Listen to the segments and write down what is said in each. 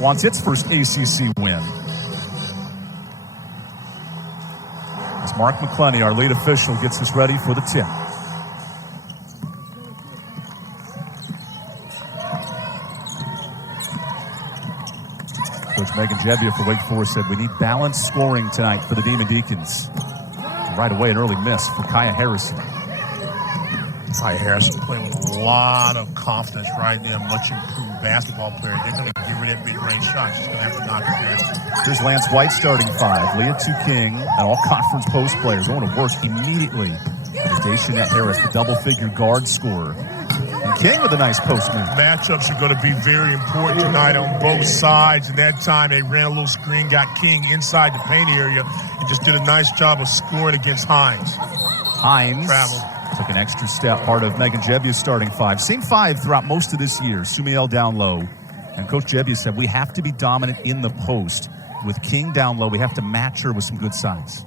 wants its first ACC win. As Mark McClenny, our lead official, gets us ready for the tip. Coach Megan Jebbia for Wake Forest said we need balanced scoring tonight for the Demon Deacons. Right away, an early miss for Kaia Harrison. Kaia Harrison playing with a lot of confidence right there. Much improved basketball player. They're going to give her that mid-range shot. She's going to have to knock it down. Here's Lance White starting five. Leah King, an all-conference post player, going to work immediately. Daishanette Harris, the double-figure guard scorer. And King with a nice post move. Matchups are going to be very important tonight on both sides. And that time they ran a little screen, got King inside the paint area, and just did a nice job of scoring against Hines. Hines traveled. Took an extra step, part of Megan Jebbia's starting five. Same five throughout most of this year. Sumiel down low. And Coach Jebbia said we have to be dominant in the post. With King down low, we have to match her with some good size.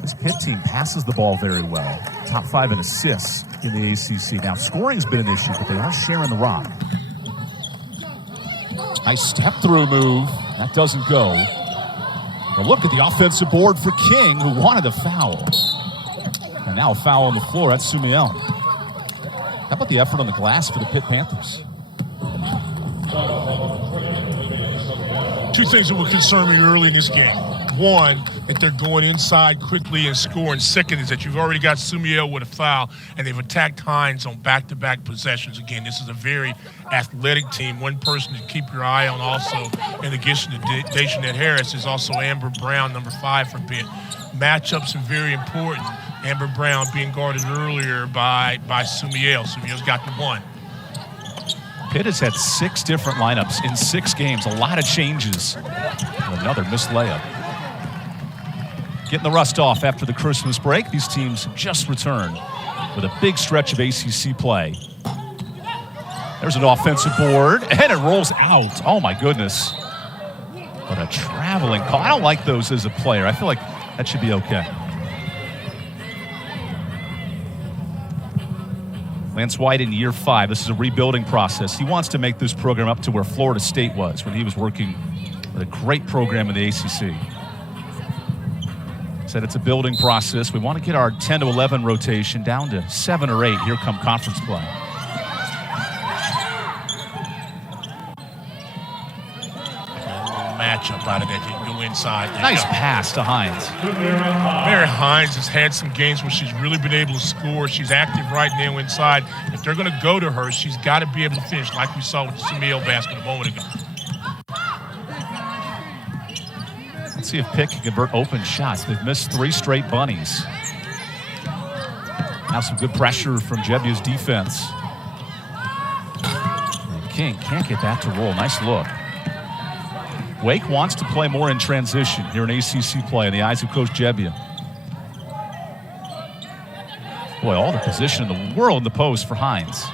This Pitt team passes the ball very well. Top five in assists in the ACC. Now, scoring's been an issue, but they are sharing the rock. Nice step-through move. That doesn't go. But look at the offensive board for King, who wanted a foul. And now a foul on the floor. That's Sumiel. How about the effort on the glass for the Pitt Panthers? Two things that would concern me early in this game. One, that they're going inside quickly and scoring. Second is that you've already got Sumiel with a foul, and they've attacked Hines on back-to-back possessions. Again, this is a very athletic team. One person to keep your eye on also, in addition to Daishanette Harris, is also Amber Brown, number 5 for Pitt. Matchups are very important. Amber Brown being guarded earlier by Sumiel. Sumiel's got the one. Pitt has had 6 different lineups in 6 games. A lot of changes. Another missed layup. Getting the rust off after the Christmas break. These teams just returned with a big stretch of ACC play. There's an offensive board, and it rolls out. Oh, my goodness. What a traveling call. I don't like those as a player. I feel like that should be okay. Lance White in year 5. This is a rebuilding process. He wants to make this program up to where Florida State was when he was working with a great program in the ACC. Said it's a building process. We want to get our 10 to 11 rotation down to 7 or 8. Here come conference play. Matchup out of that. You can go inside. Nice pass to Hines. Mary Hines has had some games where she's really been able to score. She's active right now inside. If they're going to go to her, she's got to be able to finish, like we saw with the Sumiel basket a moment ago. Let's see if Pitt can convert open shots. They've missed 3 straight bunnies. Now some good pressure from Jebbia's defense. And King can't get that to roll. Nice look. Wake wants to play more in transition here in ACC play in the eyes of Coach Jebbia. Boy, all the position in the world in the post for Hines.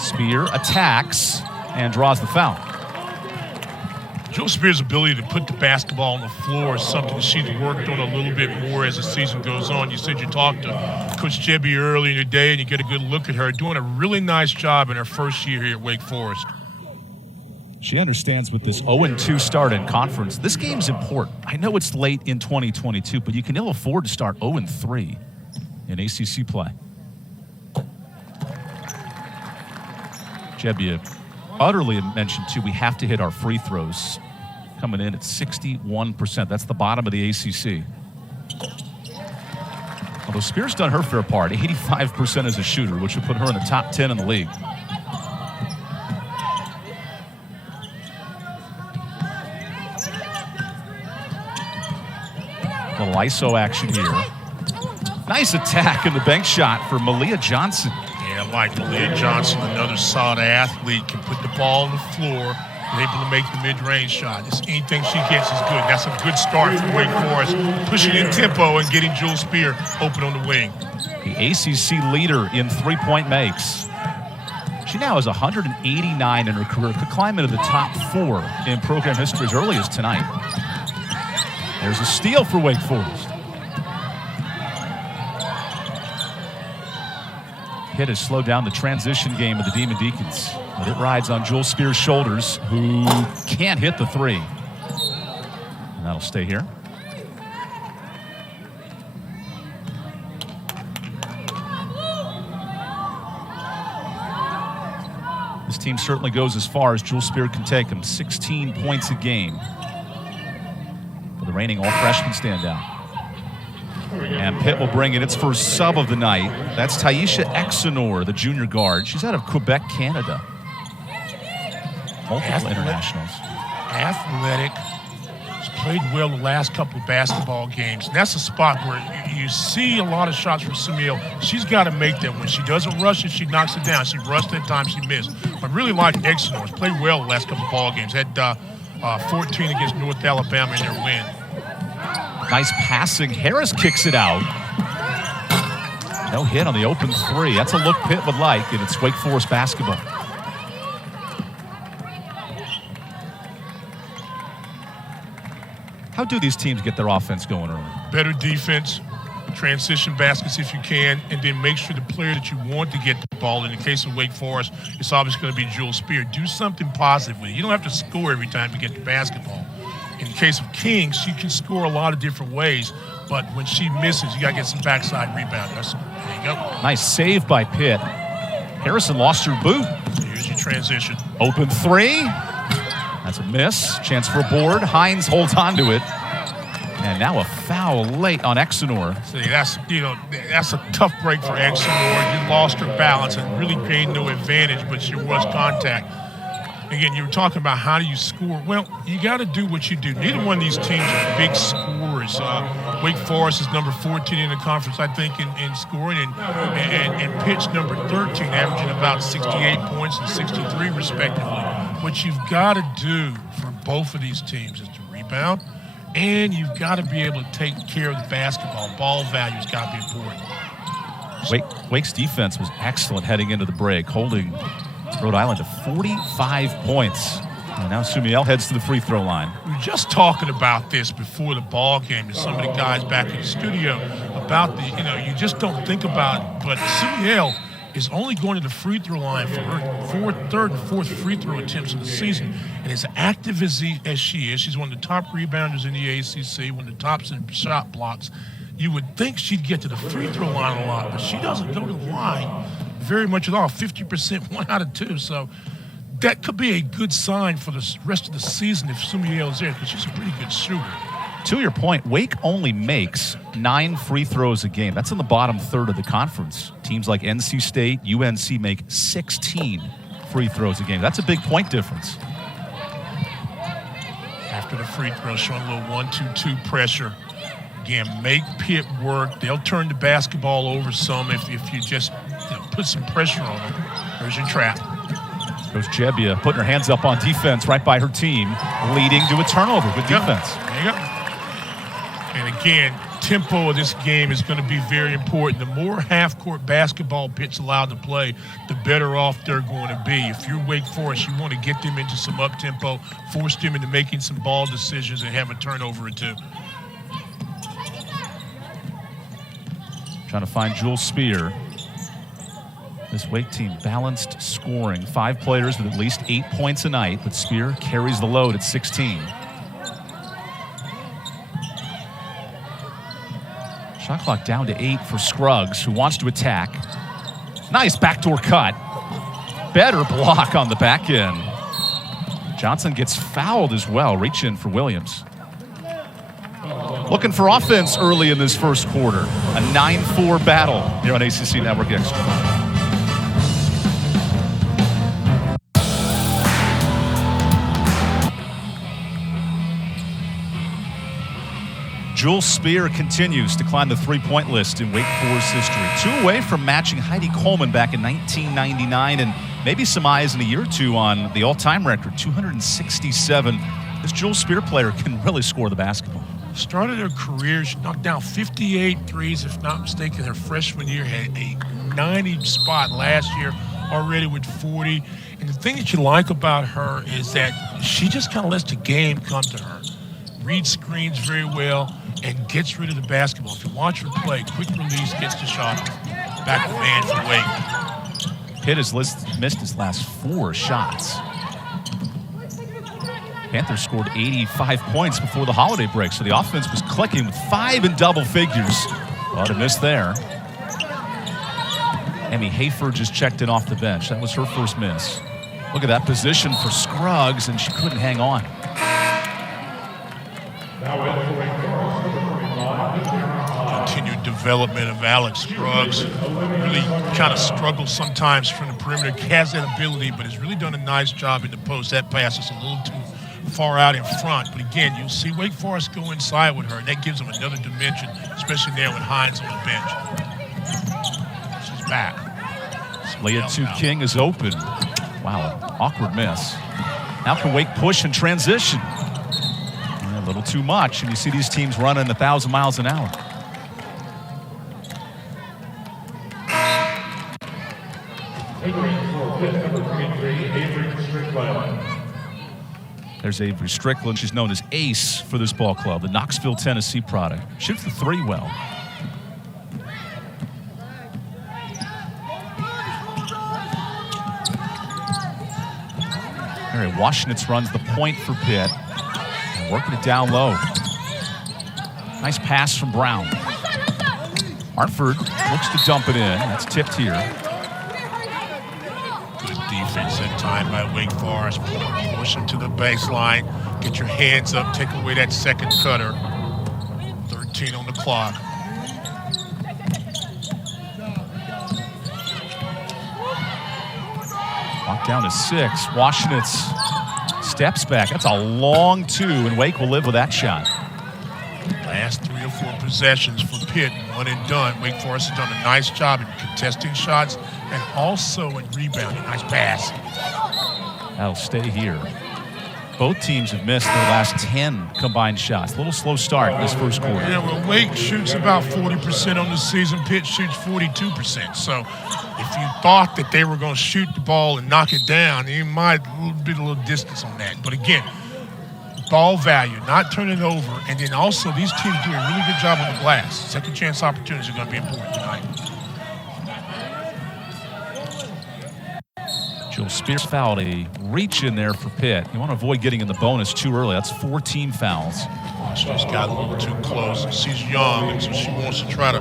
Spear attacks and draws the foul. Joe Spear's ability to put the basketball on the floor is something that she's worked on a little bit more as the season goes on. You said you talked to Coach Jebbia early in the day, and you get a good look at her doing a really nice job in her first year here at Wake Forest. She understands with this 0-2 start in conference, this game's important. I know it's late in 2022, but you can ill afford to start 0-3 in ACC play. Jebbia utterly mentioned, too, we have to hit our free throws. Coming in at 61%. That's the bottom of the ACC. Although Spear's done her fair part, 85% as a shooter, which would put her in the top 10 in the league. A little ISO action here. Nice attack in the bank shot for Malia Johnson. Yeah, like Malia Johnson, another solid athlete, can put the ball on the floor, and able to make the mid-range shot. Just anything she gets is good. That's a good start for Wake Forest, pushing in tempo and getting Jewel Spear open on the wing. The ACC leader in three-point makes. She now has 189 in her career, could climb into the top 4 in program history as early as tonight. There's a steal for Wake Forest. Pitt has slowed down the transition game of the Demon Deacons. But it rides on Jewel Spear's shoulders, who can't hit the three. And that'll stay here. This team certainly goes as far as Jewel Spear can take them. 16 points a game for the reigning all-freshman standout. And Pitt will bring in its first sub of the night. That's Taisha Exenor, the junior guard. She's out of Quebec, Canada. Multiple internationals. Athletic. She's played well the last couple of basketball games. And that's a spot where you see a lot of shots from Sumiel. She's got to make them. When she doesn't rush it, she knocks it down. She rushed that time, she missed. But I really like Exenor. She's played well the last couple of ball games. Had 14 against North Alabama in their win. Nice passing. Harris kicks it out. No hit on the open three. That's a look Pitt would like, and it's Wake Forest basketball. How do these teams get their offense going early? Better defense, transition baskets if you can, and then make sure the player that you want to get the ball, in the case of Wake Forest, it's obviously going to be Jewel Spear. Do something positive with it. You don't have to score every time you get the basketball. In the case of King, she can score a lot of different ways, but when she misses, you got to get some backside rebound. There you go. Nice save by Pitt. Harrison lost her boot. Here's your transition. Open three. That's a miss. Chance for a board. Hines holds on to it. And now a foul late on Exenor. See, that's a tough break for Exenor. You lost her balance and really gained no advantage, but there was contact. Again, you were talking about how do you score. Well, you got to do what you do. Neither one of these teams are big scorers. Wake Forest is number 14 in the conference, I think, in scoring, and Pitt's number 13, averaging about 68 points and 63 respectively. What you've got to do for both of these teams is to rebound, and you've got to be able to take care of the basketball. Ball value's got to be important. Wake's defense was excellent heading into the break, holding Rhode Island to 45 points. And now Sumiel heads to the free throw line. We were just talking about this before the ball game to some of the guys back in the studio about you just don't think about it. But Sumiel is only going to the free throw line for her third and fourth free throw attempts of the season. And as active as she is, she's one of the top rebounders in the ACC, one of the tops in shot blocks. You would think she'd get to the free throw line a lot, but she doesn't go to the line very much at all. 50%, 1 out of 2. So that could be a good sign for the rest of the season if Sumiel is there, because she's a pretty good shooter. To your point, Wake only makes 9 free throws a game. That's in the bottom third of the conference. Teams like NC State, UNC make 16 free throws a game. That's a big point difference. After the free throw, showing a little 1-2-2 pressure. Again, make Pitt work. They'll turn the basketball over some if you just put some pressure on them. There's your trap. Goes Jebbia, putting her hands up on defense right by her team, leading to a turnover. Good defense. There you go. And again, tempo of this game is going to be very important. The more half-court basketball Pitt's allowed to play, the better off they're going to be. If you're Wake Forest, you want to get them into some up-tempo, force them into making some ball decisions, and have a turnover or two. Trying to find Jewel Spear. This Wake team balanced scoring. 5 players with at least 8 points a night, but Spear carries the load at 16. Shot clock down to 8 for Scruggs, who wants to attack. Nice backdoor cut. Better block on the back end. Johnson gets fouled as well. Reach in for Williams. Looking for offense early in this first quarter. A 9-4 battle here on ACC Network Extra. Jewel Spear continues to climb the three-point list in Wake Forest history. 2 away from matching Heidi Coleman back in 1999, and maybe some eyes in a year or two on the all-time record, 267. This Jewel Spear player can really score the basketball. Started her career, she knocked down 58 threes, if not mistaken, her freshman year. Had a 90 spot last year, already with 40. And the thing that you like about her is that she just kind of lets the game come to her. Reads screens very well and gets rid of the basketball. If you watch her play, quick release, gets the shot. back man for Wake. Pitt has missed his last 4 shots. Panthers scored 85 points before the holiday break, so the offense was clicking with 5 in double figures. But a miss there. Emmy Hayford just checked in off the bench. That was her first miss. Look at that position for Scruggs, and she couldn't hang on. Continued development of Alex Scruggs. Really kind of struggles sometimes from the perimeter. Has that ability, but has really done a nice job in the post. That pass is a little too far out in front. But again, you'll see Wake Forest go inside with her, and that gives them another dimension, especially now with Hines on the bench. She's back. Leah King is open. Wow, awkward miss. Now can Wake push and transition? A little too much, and you see these teams running 1,000 miles an hour. There's Avery Strickland. She's known as Ace for this ball club, the Knoxville, Tennessee product. Shoots the 3 well. Mary Washnitz runs the point for Pitt. And working it down low. Nice pass from Brown. Hartford looks to dump it in. That's tipped here. Good defense that time by Wake Forest. Push them to the baseline. Get your hands up. Take away that second cutter. 13 on the clock. Walk down to 6. Washnitz steps back. That's a long 2, and Wake will live with that shot. Last 3 or 4 possessions for Pitt, 1 and done. Wake Forest has done a nice job in contesting shots and also in rebounding. Nice pass. That'll stay here. Both teams have missed their last 10 combined shots. A little slow start in this first quarter. Yeah, well, Wake shoots about 40% on the season. Pitt shoots 42%. So if you thought that they were going to shoot the ball and knock it down, you might be a little distance on that. But again, ball value, not turning it over, and then also these teams do a really good job on the glass. Second chance opportunities are going to be important tonight. Jill Spears fouled a reach in there for Pitt. You want to avoid getting in the bonus too early. That's 14 fouls. She just got a little too close. She's young, and so she wants to try to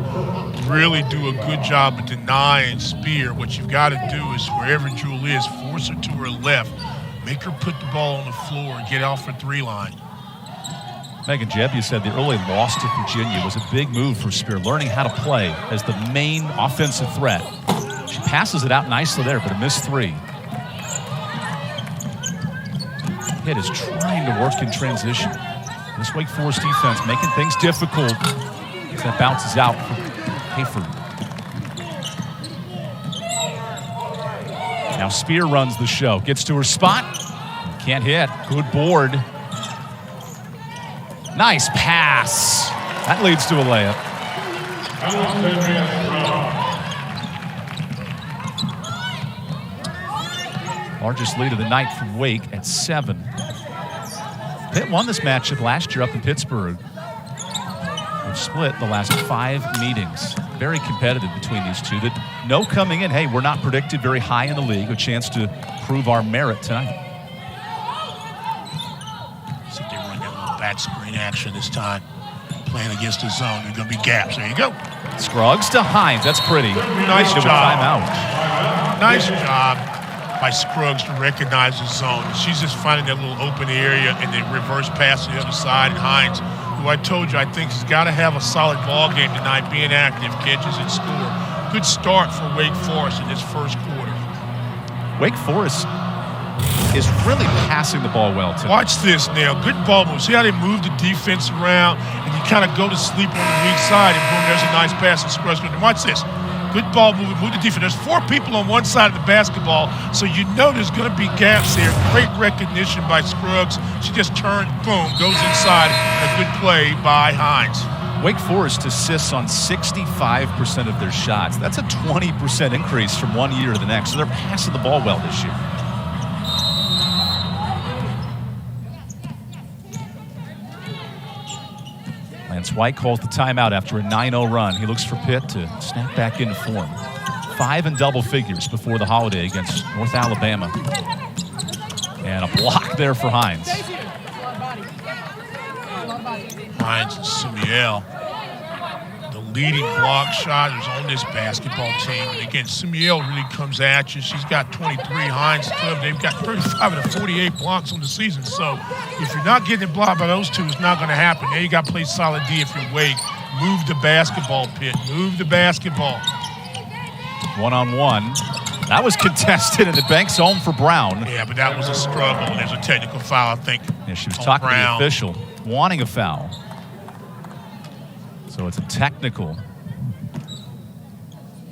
really do a good job of denying Spear. What you've got to do is wherever Jewel is, force her to her left. Make her put the ball on the floor and get off her 3-line. Megan Jebbia said the early loss to Virginia was a big move for Spear, learning how to play as the main offensive threat. She passes it out nicely there, but a missed 3. Pitt is trying to work in transition. This Wake Forest defense making things difficult as that bounces out for Hayford. Now Spear runs the show, gets to her spot, can't hit. Good board. Nice pass. That leads to a layup. Largest lead of the night from Wake at 7. Pitt won this matchup last year up in Pittsburgh. They've split the last 5 meetings. Very competitive between these two. That no coming in, hey, we're not predicted very high in the league. A chance to prove our merit tonight. See if they run that little back screen action this time. Playing against the zone. There's going to be gaps. There you go. Scruggs to Hines. That's pretty. Nice job. Timeout. Nice job by Scruggs to recognize the zone. She's just finding that little open area and then reverse pass to the other side. And Hines, who I told you I think has got to have a solid ball game tonight, being active, catches and score. Good start for Wake Forest in this first quarter. Wake Forest is really passing the ball well tonight. Watch this now. Good ball move. See how they move the defense around and you kind of go to sleep on the weak side and boom, there's a nice pass and Scruggs. And watch this. Good ball movement, move the defense. There's 4 people on one side of the basketball, so you know there's going to be gaps there. Great recognition by Scruggs. She just turned, boom, goes inside. A good play by Hines. Wake Forest assists on 65% of their shots. That's a 20% increase from one year to the next, so they're passing the ball well this year. Lance White calls the timeout after a 9-0 run. He looks for Pitt to snap back into form. 5 in double figures before the holiday against North Alabama. And a block there for Hines. Hines and Sumiel. The leading block shotters on this basketball team. And again, Sumiel really comes at you. She's got 23, Hines 12. They've got 35 of the 48 blocks on the season. So if you're not getting it blocked by those two, it's not going to happen. Now you got to play solid D if you're Wake. Move the basketball, Pitt. Move the basketball. One-on-one. That was contested, and it banks home for Brown. Yeah, but that was a struggle, and there's a technical foul, I think. Yeah, she was talking to the official, wanting a foul. So it's a technical.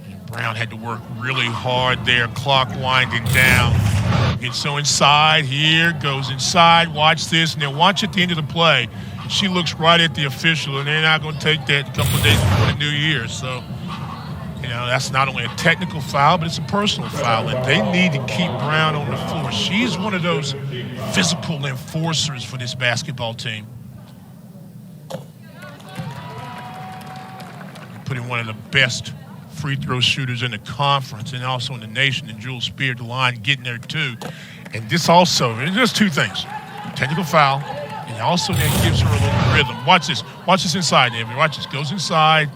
And Brown had to work really hard there, clock winding down. Gets so inside here, goes inside, watch this, and then watch at the end of the play. She looks right at the official, and they're not going to take that a couple of days before the new year. So, you know, that's not only a technical foul, but it's a personal foul, and they need to keep Brown on the floor. She's one of those physical enforcers for this basketball team. Put in one of the best free throw shooters in the conference and also in the nation, and Jules Spear at the line getting there too. And this also, there's just two things. Technical foul, and also that gives her a little rhythm. Watch this. Watch this inside, David. Watch this. Goes inside,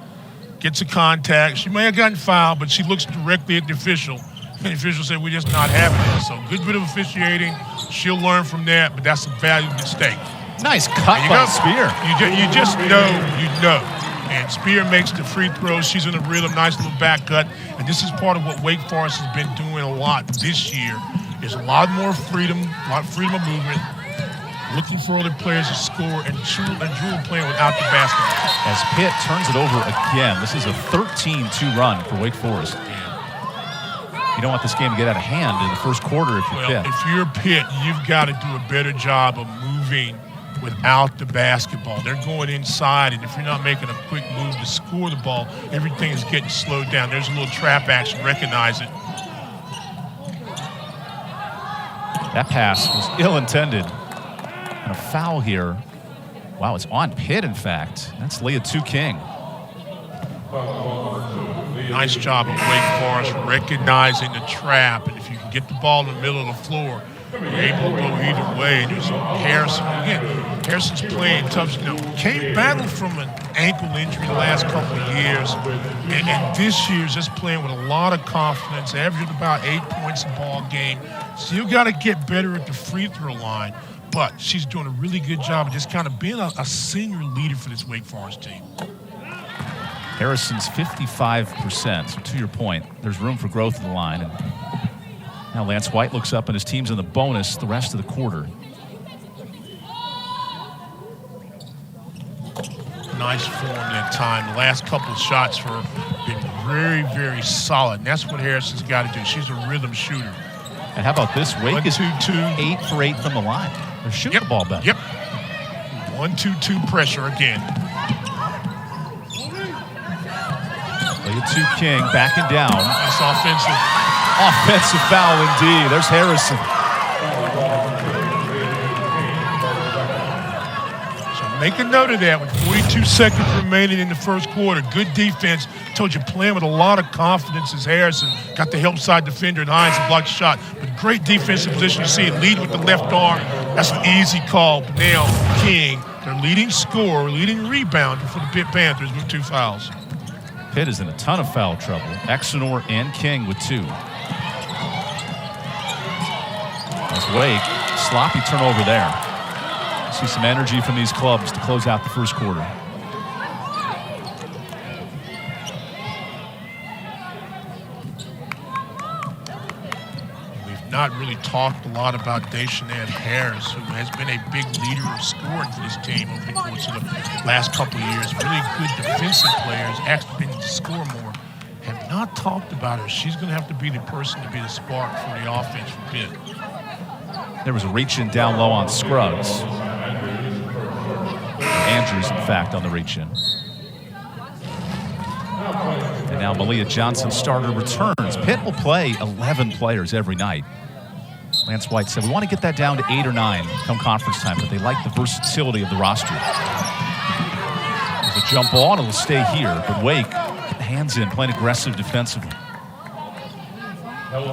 gets a contact. She may have gotten fouled, but she looks directly at the official. And the official said, we're just not having it. So good bit of officiating. She'll learn from that, but that's a valuable mistake. Nice cut by Spear. You just know, you know. And Spear makes the free throws. She's in a rhythm, nice little back cut. And this is part of what Wake Forest has been doing a lot this year. There's a lot more freedom, a lot of freedom of movement, looking for other players to score, and Jewel playing without the basketball. As Pitt turns it over again, this is a 13-2 run for Wake Forest. You don't want this game to get out of hand in the first quarter if you're Pitt. If you're Pitt, you've got to do a better job of moving without the basketball. They're going inside, and if you're not making a quick move to score the ball, everything is getting slowed down. There's a little trap action. Recognize it. That pass was ill-intended. And a foul here. Wow, it's on Pitt, in fact. That's Leah King. Nice job of Wake Forest recognizing the trap. And if you can get the ball in the middle of the floor, you're able to go either way. And there's Harrison. Again, Harrison's playing tough. You know, came battled from an ankle injury the last couple of years. And this year's just playing with a lot of confidence, averaging about 8 points a ball game. So you got to get better at the free throw line. But she's doing a really good job of just kind of being a senior leader for this Wake Forest team. Harrison's 55%. So to your point, there's room for growth in the line. And now Lance White looks up and his team's in the bonus the rest of the quarter. Nice form that time. The last couple of shots for her been very, very solid. And that's what Harrison's got to do. She's a rhythm shooter. And how about this? Wake is 8 for 8 from the line. They're shooting the ball better. Yep. 1-2-2 pressure again. Leah King backing down. That's offensive. Offensive foul indeed. There's Harrison. So make a note of that with 42 seconds remaining in the first quarter. Good defense. Told you, playing with a lot of confidence as Harrison got the help side defender and Hines and blocked the shot. But great defensive position. You see it lead with the left arm. That's an easy call. But now King, their leading scorer, leading rebounder for the Pitt Panthers with 2 fouls. Pitt is in a ton of foul trouble. Exenor and King with 2. As Wake, sloppy turnover there. See some energy from these clubs to close out the first quarter. We've not really talked a lot about Deshaunette Harris, who has been a big leader of scoring for this team over the course of the last couple of years. Really good defensive players, actually been to score more. Have not talked about her. She's going to have to be the person to be the spark for the offense for Pitt. There was a reach-in down low on Scruggs. Andrews, in fact, on the reach-in. And now Malia Johnson, starter, returns. Pitt will play 11 players every night. Lance White said, we want to get that down to 8 or 9 come conference time, but they like the versatility of the roster. There's a jump ball, and it'll stay here. But Wake, hands in, playing aggressive defensively. Even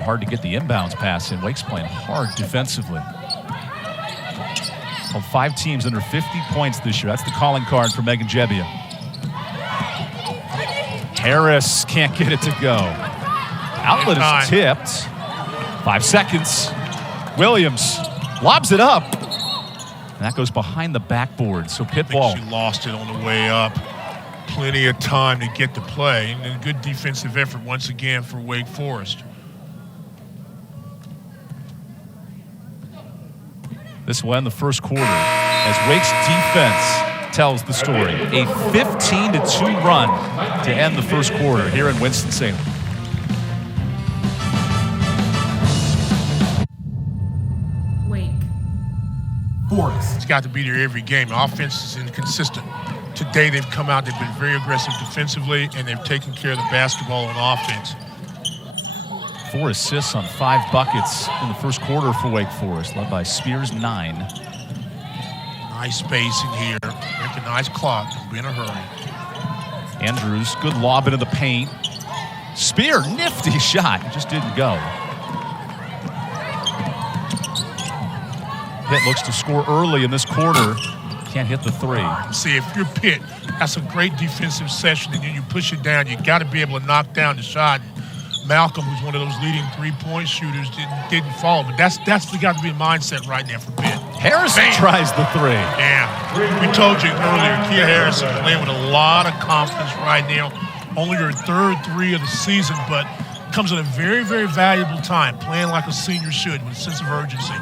hard to get the inbounds pass in. Wake's playing hard defensively. Well, 5 teams under 50 points this year. That's the calling card for Megan Jebbia. Harris can't get it to go. Outlet is tipped. 5 seconds. Williams lobs it up. And that goes behind the backboard. So Pitt ball. She lost it on the way up. Plenty of time to get to play. And a good defensive effort once again for Wake Forest. This will end the first quarter as Wake's defense tells the story. A 15-2 run to end the first quarter here in Winston-Salem. Wake Forest. It's got to be there every game. The offense is inconsistent. Today they've come out, they've been very aggressive defensively, and they've taken care of the basketball on offense. 4 assists on 5 buckets in the first quarter for Wake Forest, led by Spears 9. Nice spacing here. Recognize clock. Don't be in a hurry. Andrews, good lob into the paint. Spear, nifty shot. It just didn't go. Pitt looks to score early in this quarter. Can't hit the 3. See, if you're Pitt, that's a great defensive session, and then you push it down. You got to be able to knock down the shot. Malcolm, who's one of those leading three-point shooters, didn't fall. But that's got to be a mindset right now for Pitt. Harrison tries the 3. Yeah. We told you earlier, Kaia Harrison playing with a lot of confidence right now. Only her 3rd 3 of the season, but comes at a very, very valuable time, playing like a senior should with a sense of urgency.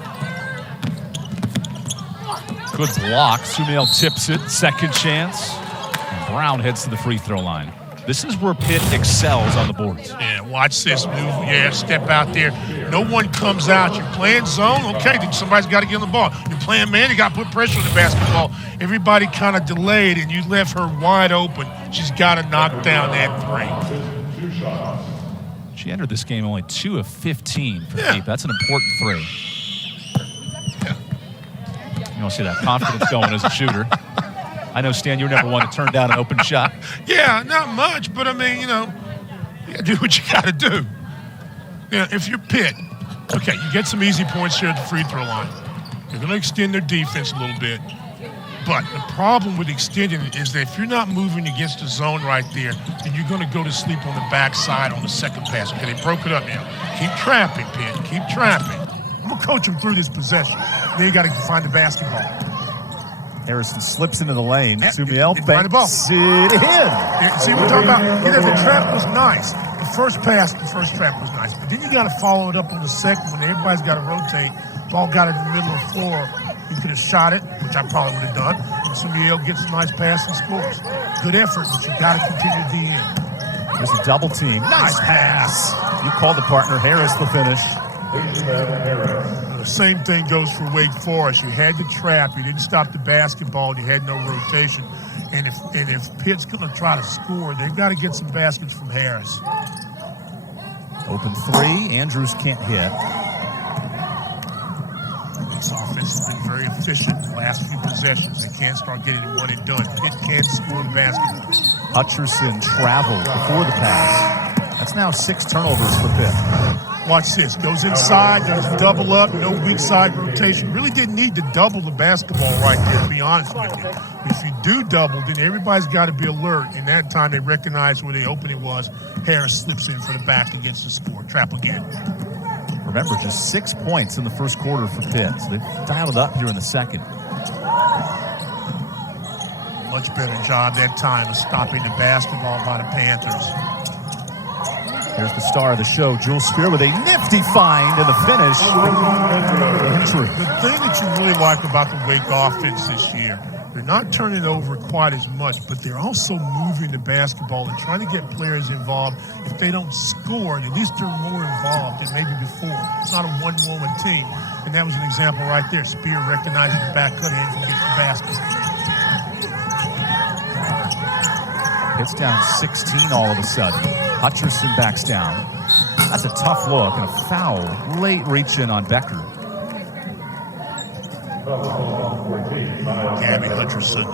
Good block. Sumail tips it. Second chance. And Brown heads to the free throw line. This is where Pitt excels on the boards. Yeah, watch this move. Yeah, step out there. No one comes out. You're playing zone. Okay, then somebody's got to get on the ball. You're playing man. You got to put pressure on the basketball. Everybody kind of delayed, and you left her wide open. She's got to knock down that 3. She entered this game only 2 of 15 for deep. That's an important 3. You don't see that confidence going as a shooter. I know, Stan, you were never one to turn down an open shot. Yeah, not much, but I mean, you got to do what you got to do. If you're Pitt, okay, you get some easy points here at the free throw line. You're going to extend their defense a little bit. But the problem with extending it is that if you're not moving against the zone right there, then you're going to go to sleep on the backside on the second pass. Okay, they broke it up now. Keep trapping, Pitt. Keep trapping. I'm going to coach them through this possession. Then you got to find the basketball. Harrison slips into the lane. Sumail banks it in. See what we're talking about? The trap was nice. The first trap was nice. But then you got to follow it up on the second when everybody's got to rotate. Ball got it in the middle of the floor. You could have shot it, which I probably would have done. And Sumail gets a nice pass and scores. Good effort, but you got to continue to the end. There's a double team. Nice pass. You called the partner. Harris the finish. The same thing goes for Wake Forest. You had the trap. You didn't stop the basketball. You had no rotation. And if Pitt's going to try to score, they've got to get some baskets from Harris. Open 3. Andrews can't hit. This offense has been very efficient in the last few possessions. They can't start getting it one and done. Pitt can't score the basketball. Hutcherson traveled before the pass. That's now 6 turnovers for Pitt. Watch this. Goes inside. There's a double up. No weak side rotation. Really didn't need to double the basketball right there, to be honest with you. If you do double, then everybody's got to be alert. In that time, they recognize where the opening was. Harris slips in for the back against the score. Trap again. Remember, just 6 points in the first quarter for Pitt. So they've dialed it up here in the second. Much better job that time of stopping the basketball by the Panthers. Here's the star of the show, Jules Spear, with a nifty find and the finish. The thing that you really like about the Wake offense this year, they're not turning it over quite as much, but they're also moving the basketball and trying to get players involved. If they don't score, at least they're more involved than maybe before. It's not a one-woman team. And that was an example right there. Spear recognizing the back cut in and gets the basket. It's down 16 all of a sudden. Hutcherson backs down. That's a tough look and a foul. Late reach in on Becker. Gabby Hutcherson,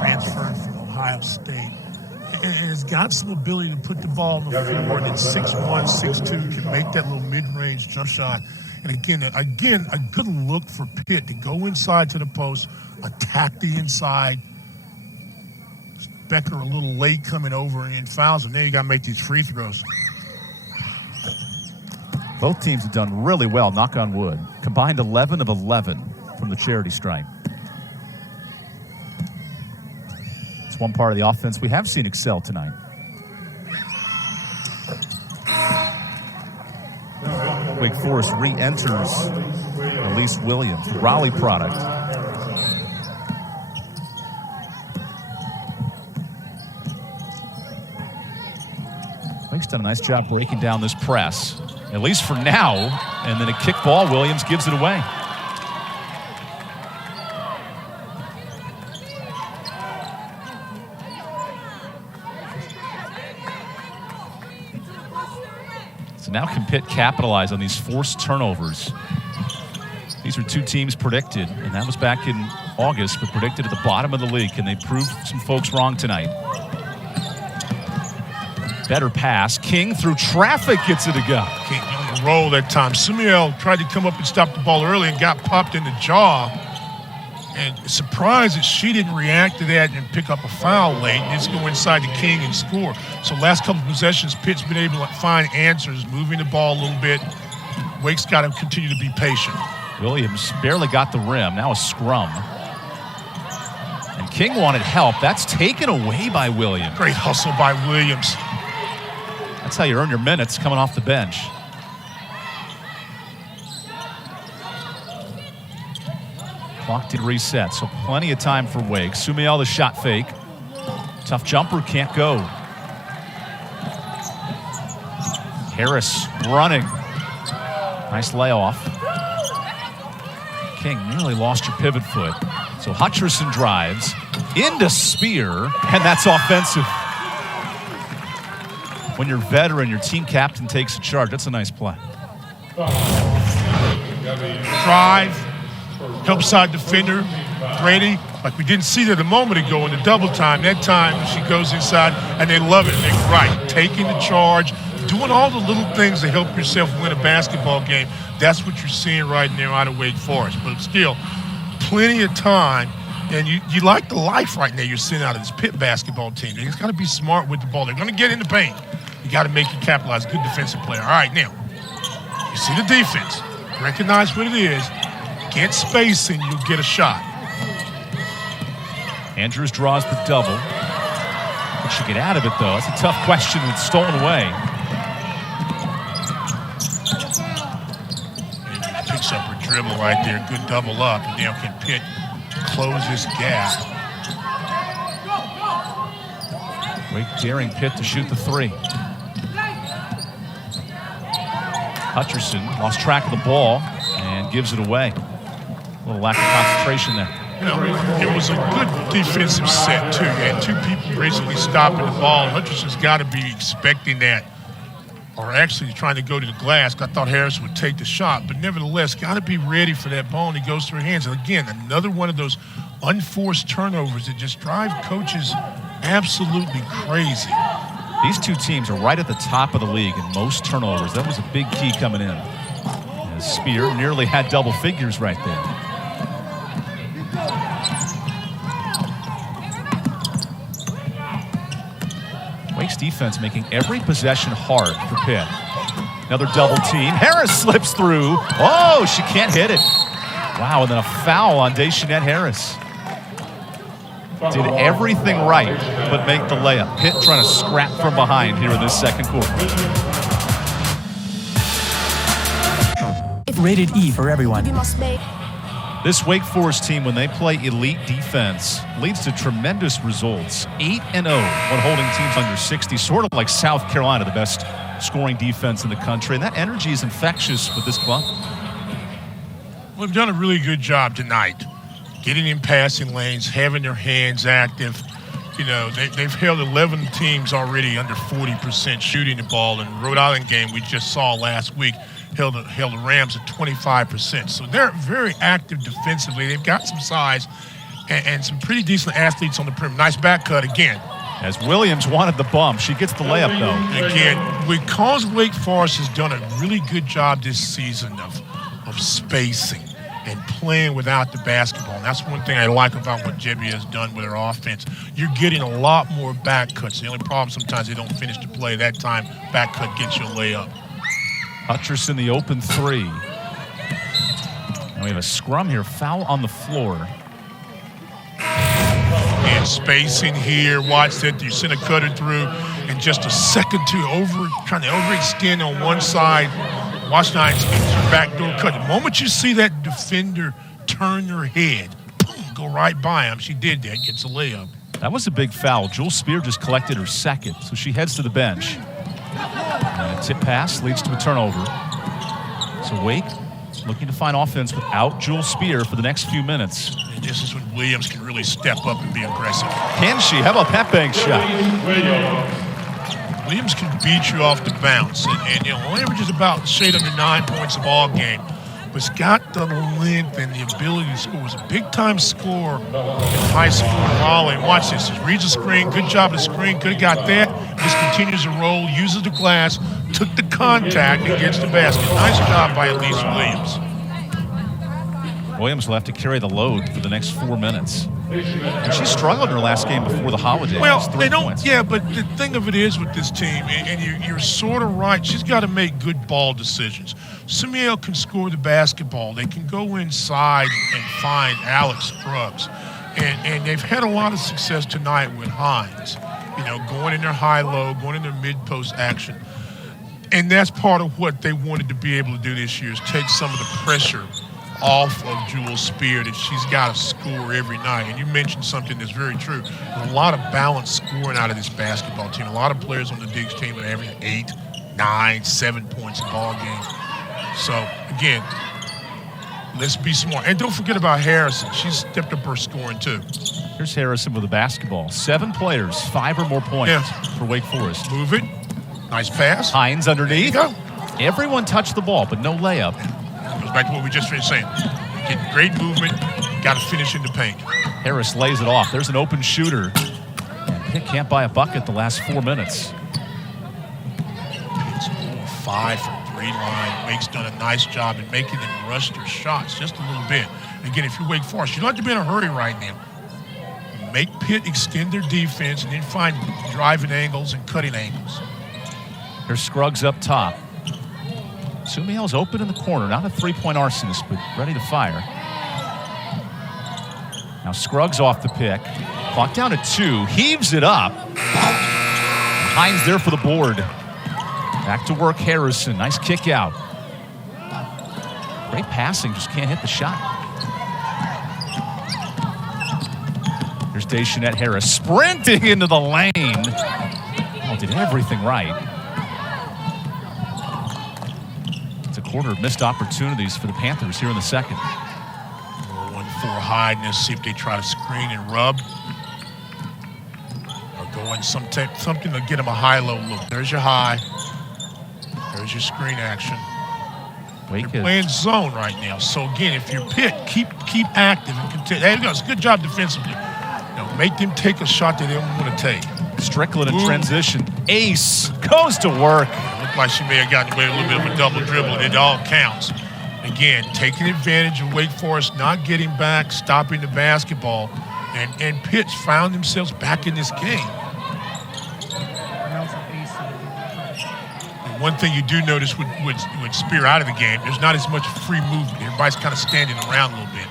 transferred from Ohio State, and has got some ability to put the ball on the floor. And at 6'1", 6'2", can make that little mid-range jump shot. And again, a good look for Pitt to go inside to the post, attack the inside. Becker a little late coming over and fouls him. Now you got to make these free throws. Both teams have done really well, knock on wood. Combined 11 of 11 from the charity stripe. It's one part of the offense we have seen excel tonight. Wake Forest re-enters Elise Williams, the Raleigh product. Wake's done a nice job breaking down this press, at least for now, and then a kick ball. Williams gives it away. So now can Pitt capitalize on these forced turnovers? These are two teams predicted, and that was back in August, but predicted at the bottom of the league. Can they prove some folks wrong tonight? Better pass. King through traffic gets it to go. King on the roll that time. Sumiel tried to come up and stop the ball early and got popped in the jaw. And surprised that she didn't react to that and pick up a foul late and just go inside to King and score. So last couple of possessions, Pitt's been able to find answers, moving the ball a little bit. Wake's got to continue to be patient. Williams barely got the rim. Now a scrum. And King wanted help. That's taken away by Williams. Great hustle by Williams. That's how you earn your minutes coming off the bench. Clock did reset, so plenty of time for Wake. Sumiel, the shot fake. Tough jumper, can't go. Harris running. Nice layoff. King nearly lost your pivot foot. So Hutcherson drives into Spear, and that's offensive. When you're veteran, your team captain takes a charge. That's a nice play. Drive, help side defender, Brady, like we didn't see that a moment ago in the double time. That time she goes inside, and they love it. They're right, taking the charge, doing all the little things to help yourself win a basketball game. That's what you're seeing right now out of Wake Forest. But still, plenty of time. And you like the life right now you're seeing out of this Pitt basketball team. They just got to be smart with the ball. They're going to get in the paint. You got to make it capitalize. Good defensive player. All right, now, you see the defense. Recognize what it is. Get space and you'll get a shot. Andrews draws the double. Can she get out of it, though? That's a tough question. It's stolen away. Picks up her dribble right there. Good double up. And now can Pitt close this gap. Wake daring Pitt to shoot the three. Hutcherson lost track of the ball and gives it away. A little lack of concentration there. You know, it was a good defensive set, too. You had two people basically stopping the ball. Hutcherson's got to be expecting that, or actually trying to go to the glass. I thought Harris would take the shot, but nevertheless, got to be ready for that ball, and he goes through her hands. And again, another one of those unforced turnovers that just drive coaches absolutely crazy. These two teams are right at the top of the league in most turnovers. That was a big key coming in. And Spear nearly had double figures right there. Wake's defense making every possession hard for Pitt. Another double team. Harris slips through. Oh, she can't hit it. Wow, and then a foul on Deschanette Harris. Did everything right but make the layup. Pitt trying to scrap from behind here in this second quarter. Rated E for everyone. This Wake Forest team, when they play elite defense, leads to tremendous results. 8-0 when holding teams under 60, sort of like South Carolina, the best scoring defense in the country. And that energy is infectious with this club. Well, they've done a really good job tonight. Getting in passing lanes, having their hands active. You know, they've held 11 teams already under 40% shooting the ball. In the Rhode Island game we just saw last week, held the Rams at 25%. So they're very active defensively. They've got some size and some pretty decent athletes on the perimeter. Nice back cut again. As Williams wanted the bump, she gets the layup, though. Again, because Wake Forest has done a really good job this season of spacing and playing without the basketball. And that's one thing I like about what Jebbia has done with her offense. You're getting a lot more back cuts. The only problem sometimes they don't finish the play. That time, back cut gets you a layup. Hutcherson, the open three. And we have a scrum here. Foul on the floor. And spacing here. Watch that. You send a cutter through, and just a second trying to overextend on one side. Watch Nines get your backdoor cut. The moment you see that defender turn her head, boom, go right by him. She did that. Gets a layup. That was a big foul. Jewel Spear just collected her second, so she heads to the bench. And a tip pass leads to a turnover. So Wake looking to find offense without Jewel Spear for the next few minutes. And this is when Williams can really step up and be aggressive. Can she? How about that bank shot? Williams can beat you off the bounce. And you know, only averages about shade under 9 points a ball game. But it's got the length and the ability to score. It was a big-time score in high school in Raleigh. And watch this. He reads the screen. Good job of the screen. Could have got that. Just continues to roll, uses the glass, took the contact, and gets the basket. Nice job by Elise Williams. Williams will have to carry the load for the next 4 minutes. And she struggled in her last game before the holidays. Well, 3 they don't. points. Yeah, but the thing of it is with this team, and you're sort of right. She's got to make good ball decisions. Sumiel can score the basketball. They can go inside and find Alex Scruggs, and they've had a lot of success tonight with Hines. You know, going in their high-low, going in their mid-post action, and that's part of what they wanted to be able to do this year is take some of the pressure off of Jewel Spear that she's got to score every night. And you mentioned something that's very true. There's a lot of balanced scoring out of this basketball team. A lot of players on the Deacs team are averaging 8, 9, 7 points a ball game. So, again, let's be smart. And don't forget about Harrison. She's stepped up her scoring, too. Here's Harrison with the basketball. 7 players, 5 or more points for Wake Forest. Move it. Nice pass. Hines underneath. There you go. Everyone touched the ball, but no layup. Goes back to what we just finished saying. Get great movement. Got to finish in the paint. Harris lays it off. There's an open shooter. And Pitt can't buy a bucket the last 4 minutes. It's 5 from 3 line. Wake's done a nice job in making them rush their shots just a little bit. Again, if you Wake Forest, you don't have to be in a hurry right now. Make Pitt extend their defense and then find driving angles and cutting angles. Here's Scruggs up top. Sumiel's open in the corner, not a three-point arsonist, but ready to fire. Now Scruggs off the pick. Clock down to 2. Heaves it up. Hines there for the board. Back to work, Harrison. Nice kick out. Great passing, just can't hit the shot. Here's Deschanette Harris sprinting into the lane. Oh, did everything right. Quarter of missed opportunities for the Panthers here in the second. 1-4 hide. Let's see if they try to screen and rub. Or go in something to get them a high-low look. There's your high. There's your screen action. They're playing zone right now. So again, if you're Pitt, keep active and continue. There you go. It's a good job defensively. Make them take a shot that they don't want to take. Strickland in transition. Ace goes to work. Looked like she may have gotten away with a little bit of a double dribble, and it all counts. Again, taking advantage of Wake Forest not getting back, stopping the basketball, and Pitt found themselves back in this game. And one thing you do notice with Spear out of the game, there's not as much free movement. Everybody's kind of standing around a little bit.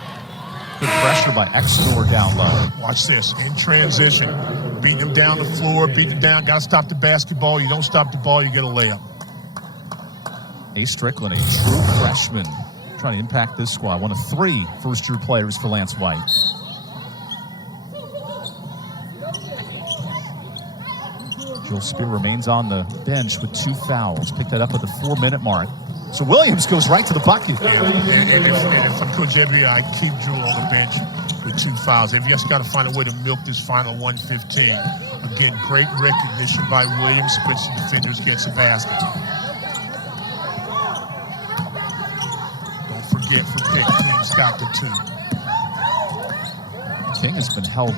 Good pressure by Exor down low. Watch this, in transition. Beating them down the floor, beating them down. Got to stop the basketball. You don't stop the ball, you get a layup. Ace Strickland, a true freshman, trying to impact this squad. One of 3 first-year players for Lance White. Jewel Spear remains on the bench with 2 fouls. Picked that up at the 4-minute mark. So Williams goes right to the bucket. Yeah, and if I'm Coach Jebbia, I keep Jewel on the bench. with 2 fouls. They've just got to find a way to milk this final 115. Again, great recognition by Williams. Splits the defenders, gets a basket. Don't forget for Pitt, King's got the 2. King has been held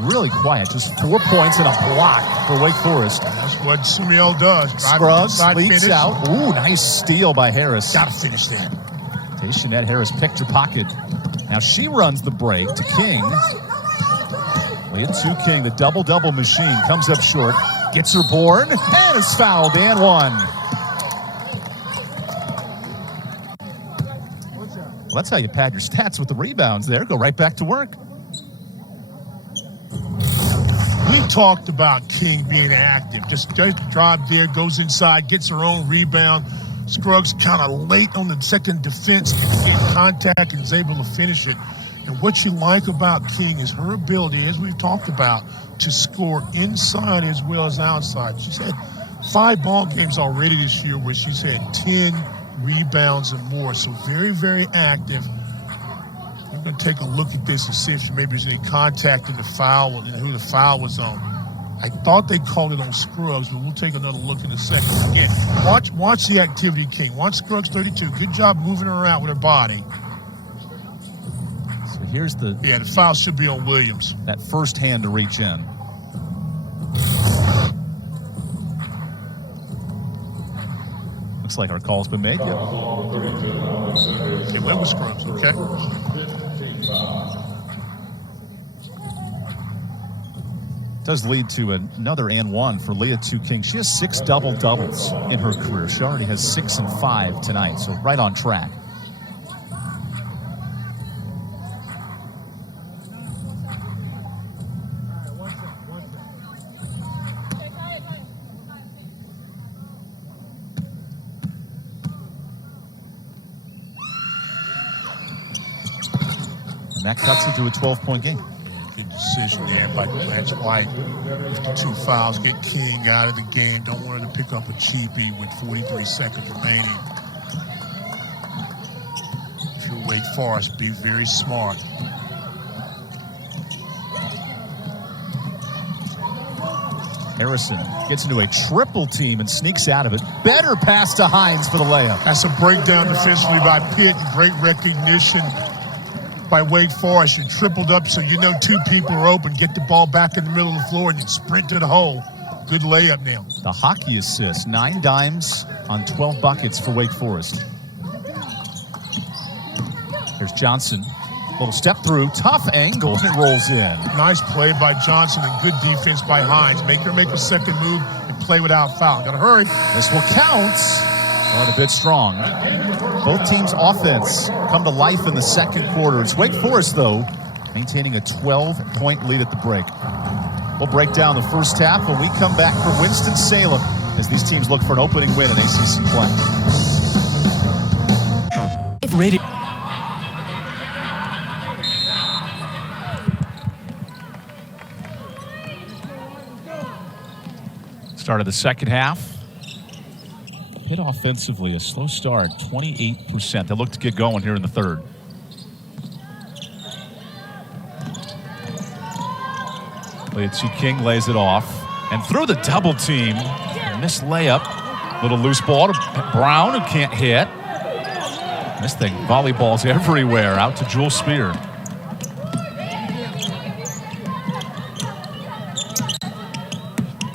really quiet. Just 4 points and a block for Wake Forest. That's what Sumiel does. Scruggs leaks out. Ooh, nice steal by Harris. Got to finish that. Tayshanette Harris picked her pocket. Now she runs the break to King. Leah to King, the double-double machine, comes up short, gets her board, and is fouled, and 1. Well, that's how you pad your stats with the rebounds there. Go right back to work. We talked about King being active. Just drive there, goes inside, gets her own rebound. Scruggs kind of late on the second defense, getting contact and is able to finish it. And what you like about King is her ability, as we've talked about, to score inside as well as outside. She's had 5 ball games already this year where she's had 10 rebounds and more. So very, very active. We're going to take a look at this and see if maybe there's any contact in the foul and who the foul was on. I thought they called it on Scruggs, but we'll take another look in a second. Again, watch the activity, King. Watch Scruggs 32. Good job moving her around with her body. So here's the foul should be on Williams. That first hand to reach in. Looks like our call's been made. It went with Scruggs, okay? Does lead to another and 1 for Leah King. She has 6 double-doubles in her career. She already has 6 and 5 tonight, so right on track. And that cuts into a 12-point game. Good decision there by Blanche White. 2 fouls, get King out of the game. Don't want her to pick up a cheapie with 43 seconds remaining. If you're Wake Forest, be very smart. Harrison gets into a triple team and sneaks out of it. Better pass to Hines for the layup. That's a breakdown defensively by Pitt. Great recognition by Wake Forest. You tripled up so you know 2 people are open. Get the ball back in the middle of the floor and then sprint to the hole. Good layup now. The hockey assist, 9 dimes on 12 buckets for Wake Forest. Here's Johnson. Little step through, tough angle, and it rolls in. Nice play by Johnson and good defense by Hines. Make her make a second move and play without foul. Gotta hurry. This will count, but a bit strong. Both teams' offense come to life in the second quarter. It's Wake Forest, though, maintaining a 12-point lead at the break. We'll break down the first half when we come back from Winston-Salem as these teams look for an opening win in ACC play. If rated. Start of the second half. Pitt offensively, a slow start, 28%. They look to get going here in the third. King lays it off. And through the double team, missed layup. Little loose ball to Brown, who can't hit. This thing, volleyballs everywhere, out to Jewel Spear.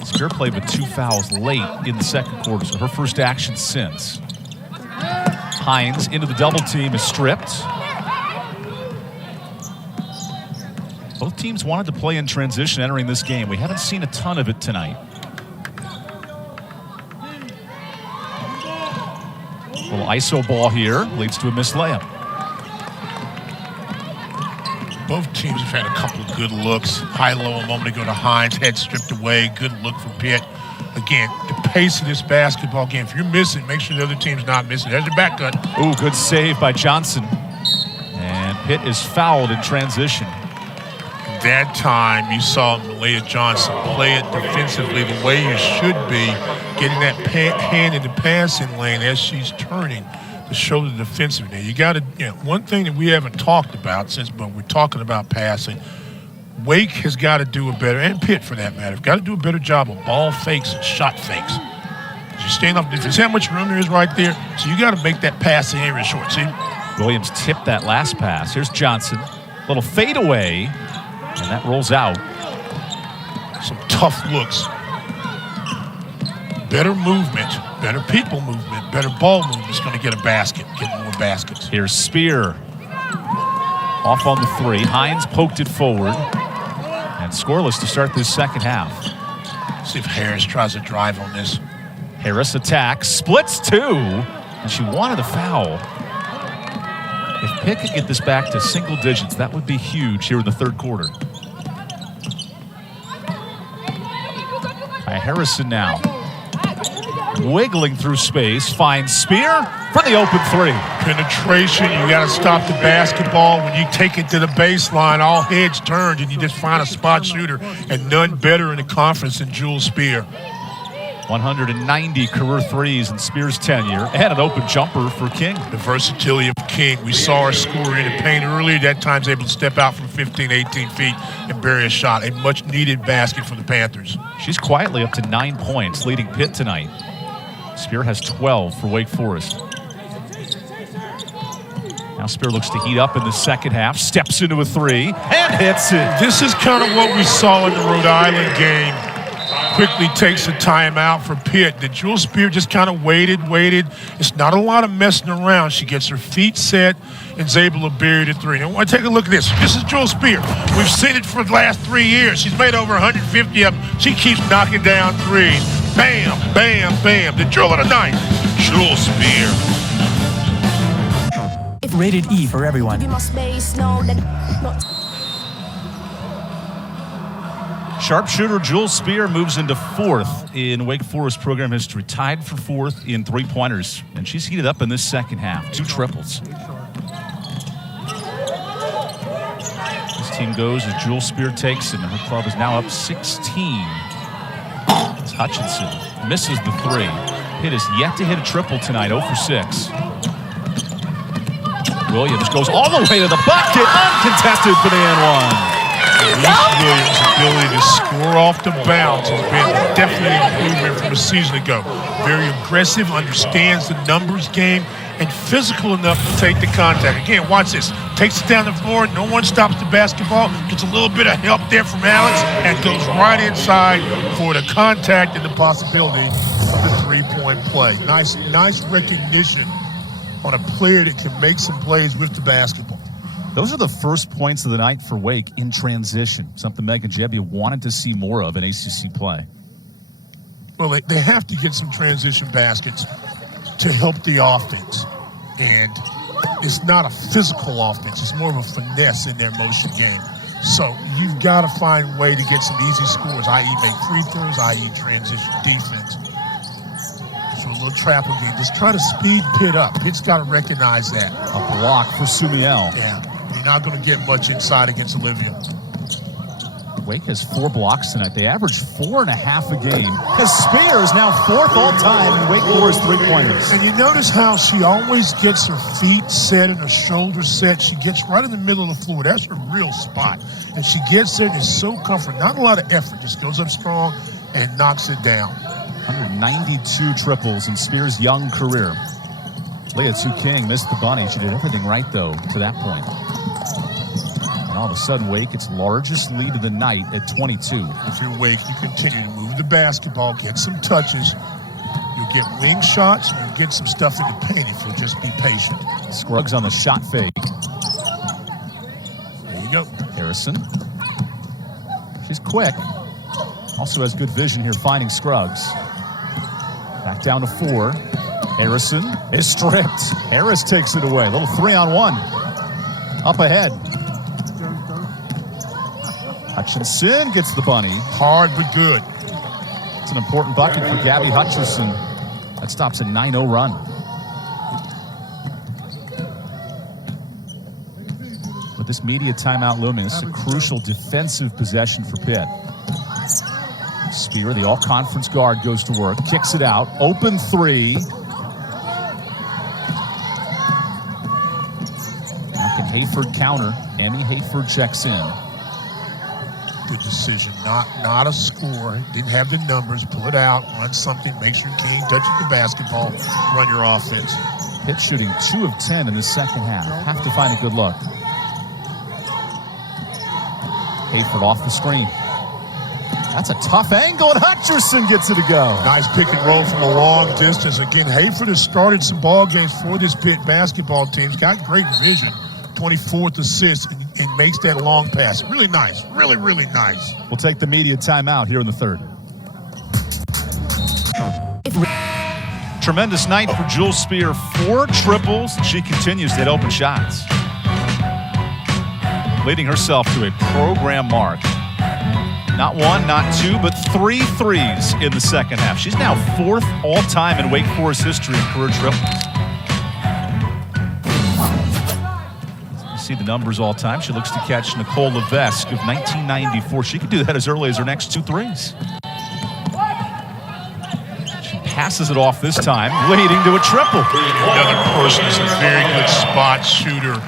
Spear played with 2 fouls late in the second quarter, so her first action since. Hines into the double team is stripped. Both teams wanted to play in transition entering this game. We haven't seen a ton of it tonight. Little ISO ball here leads to a missed layup. Both teams have had a couple of good looks. High-low a moment ago to Hines, head stripped away. Good look for Pitt. Again, the pace of this basketball game, if you're missing, make sure the other team's not missing. There's your back cut. Ooh, good save by Johnson. And Pitt is fouled in transition. That time you saw Malia Johnson play it defensively the way you should be, getting that hand in the passing lane as she's turning. to show the defensive. Now, you got to, one thing that we haven't talked about but we're talking about passing, Wake has got to do a better, and Pitt for that matter, got to do a better job of ball fakes and shot fakes. You stand up defense, see how much room there is right there? So you got to make that passing area short. See? Williams tipped that last pass. Here's Johnson. Little fadeaway, and that rolls out. Some tough looks. Better movement, better people movement, better ball movement is going to get a basket, get more baskets. Here's Spear. Off on the three. Hines poked it forward. And scoreless to start this second half. See if Harris tries to drive on this. Harris attacks, splits two, and she wanted a foul. If Pitt could get this back to single digits, that would be huge here in the third quarter. By Harrison now. Wiggling through space, finds Spear for the open three. Penetration, you got to stop the basketball. When you take it to the baseline, all heads turned, and you just find a spot shooter, and none better in the conference than Jules Spear. 190 career threes in Spears' tenure, and an open jumper for King. The versatility of King. We saw her score in the paint earlier. That time's able to step out from 15, 18 feet and bury a shot. A much-needed basket for the Panthers. She's quietly up to 9 points, leading Pitt tonight. Spear has 12 for Wake Forest. Now Spear looks to heat up in the second half, steps into a three, and hits it. This is kind of what we saw in the Rhode Island game. Quickly takes a timeout for Pitt. The Jules Spear just kind of waited. It's not a lot of messing around. She gets her feet set and is able to bury the three. Now, take a look at this. This is Jules Spear. We've seen it for the last 3 years. She's made over 150 of them. She keeps knocking down threes. Bam, bam, bam. The drill of the night, Jules Spear. Rated E for everyone. Sharpshooter Jules Spear moves into fourth in Wake Forest program history, tied for fourth in three-pointers. And she's heated up in this second half. 2 triples. This team goes as Jules Spear takes it, and her club is now up 16. As Hutchinson misses the three. Pitt has yet to hit a triple tonight, 0 for 6. Williams goes all the way to the bucket, uncontested for the N1. Elise Williams' ability to score off the bounce has been definitely an improvement from a season ago. Very aggressive, understands the numbers game, and physical enough to take the contact. Again, watch this. Takes it down the floor, no one stops the basketball, gets a little bit of help there from Alex, and goes right inside for the contact and the possibility of the three-point play. Nice recognition on a player that can make some plays with the basketball. Those are the first points of the night for Wake in transition, something Megan Jebbia wanted to see more of in ACC play. Well, they have to get some transition baskets to help the offense. And it's not a physical offense. It's more of a finesse in their motion game. So you've got to find a way to get some easy scores, i.e. make free throws, i.e. transition defense. So a little travel game. Just try to speed Pitt up. Pitt's got to recognize that. A block for Sumiel. Yeah. Not going to get much inside against Olivia. Wake has 4 blocks tonight. They average 4.5 a game. As Spear is now 4th all-time in Wake Forest three-pointers. And you notice how she always gets her feet set and her shoulders set. She gets right in the middle of the floor. That's her real spot. And she gets there and is so comfortable. Not a lot of effort. Just goes up strong and knocks it down. 192 triples in Spear's young career. Leah King missed the bunny. She did everything right, though, to that point. And all of a sudden, Wake, its largest lead of the night at 22. If you're Wake, you continue to move the basketball, get some touches. You'll get wing shots, and you'll get some stuff in the paint if you'll just be patient. Scruggs on the shot fake. There you go. Harrison. She's quick. Also has good vision here, finding Scruggs. Back down to 4. Harrison is stripped. Harris takes it away. Little 3-on-1. Up ahead. Hutchinson gets the bunny. Hard but good. It's an important bucket for Gabby Hutchinson. That stops a 9-0 run. With this media timeout looming, this is a crucial defensive possession for Pitt. Spear, the all-conference guard, goes to work, kicks it out. Open 3. Hayford counter. Emmy Hayford checks in. Good decision. Not a score. Didn't have the numbers. Pull it out. Run something. Make sure King touches the basketball. Run your offense. Pitt shooting 2 of 10 in the second half. Have to find a good look. Hayford off the screen. That's a tough angle, and Hutcherson gets it to go. Nice pick and roll from a long distance. Again, Hayford has started some ball games for this Pitt basketball team. He's got great vision. 24th assist and makes that long pass. Really nice. Really, really nice. We'll take the media timeout here in the third. Tremendous night for Jules Spear. 4 triples. She continues to hit open shots, leading herself to a program mark. Not 1, not 2, but 3 threes in the second half. She's now 4th all-time in Wake Forest history in career triples. You see the numbers all time. She looks to catch Nicole Levesque of 1994. She could do that as early as her next 2 threes. She passes it off this time, leading to a triple. Another person is a very good spot shooter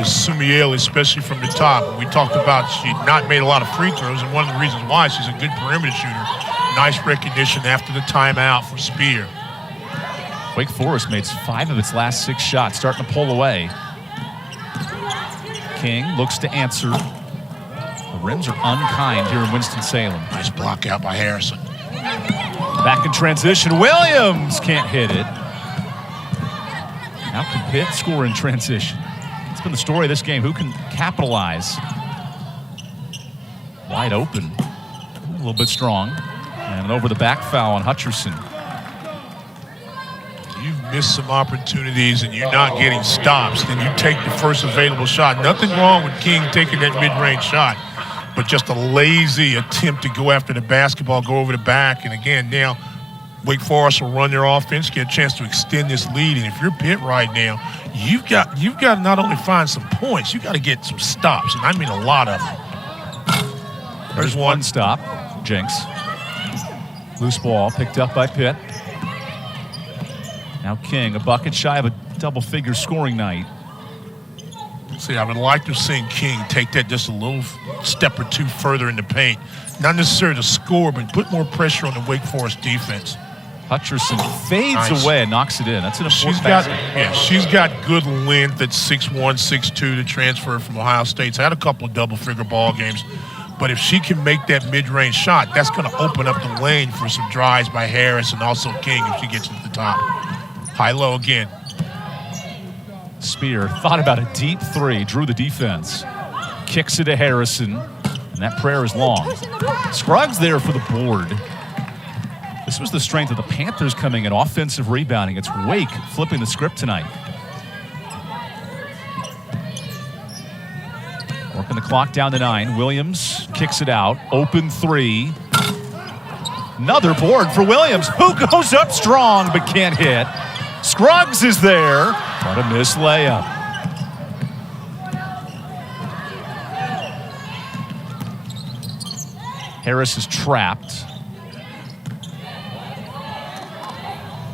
is Sumiel, especially from the top. We talked about she not made a lot of free throws, and one of the reasons why she's a good perimeter shooter. Nice recognition after the timeout for Spear. Wake Forest made 5 of its last 6 shots, starting to pull away. King looks to answer. The rims are unkind here in Winston-Salem. Nice block out by Harrison. Back in transition, Williams can't hit it. Now can Pitt score in transition? It's been the story of this game. Who can capitalize? Wide open, a little bit strong. And an over the back foul on Hutcherson. You've missed some opportunities and you're not getting stops, then you take the first available shot. Nothing wrong with King taking that mid-range shot, but just a lazy attempt to go after the basketball, go over the back. And again, now Wake Forest will run their offense, get a chance to extend this lead. And if you're Pitt right now, you've got to not only find some points, you got to get some stops, and I mean a lot of them. There's one stop. Jenks. Loose ball picked up by Pitt. Now King, a bucket shy of a double-figure scoring night. See, I would like to have seen King take that just a little step or 2 further in the paint. Not necessarily to score, but put more pressure on the Wake Forest defense. Hutcherson fades away and knocks it in. That's an important basket. She's got good length at 6'1", 6'2" to transfer from Ohio State. She's had a couple of double-figure ball games. But if she can make that mid-range shot, that's going to open up the lane for some drives by Harris and also King if she gets to the top. High-low again. Spear thought about a deep 3, drew the defense. Kicks it to Harrison, and that prayer is long. Scruggs there for the board. This was the strength of the Panthers coming in offensive rebounding. It's Wake flipping the script tonight. Working the clock down to 9. Williams kicks it out. Open 3. Another board for Williams, who goes up strong but can't hit. Scruggs is there, but a missed layup. Harris is trapped.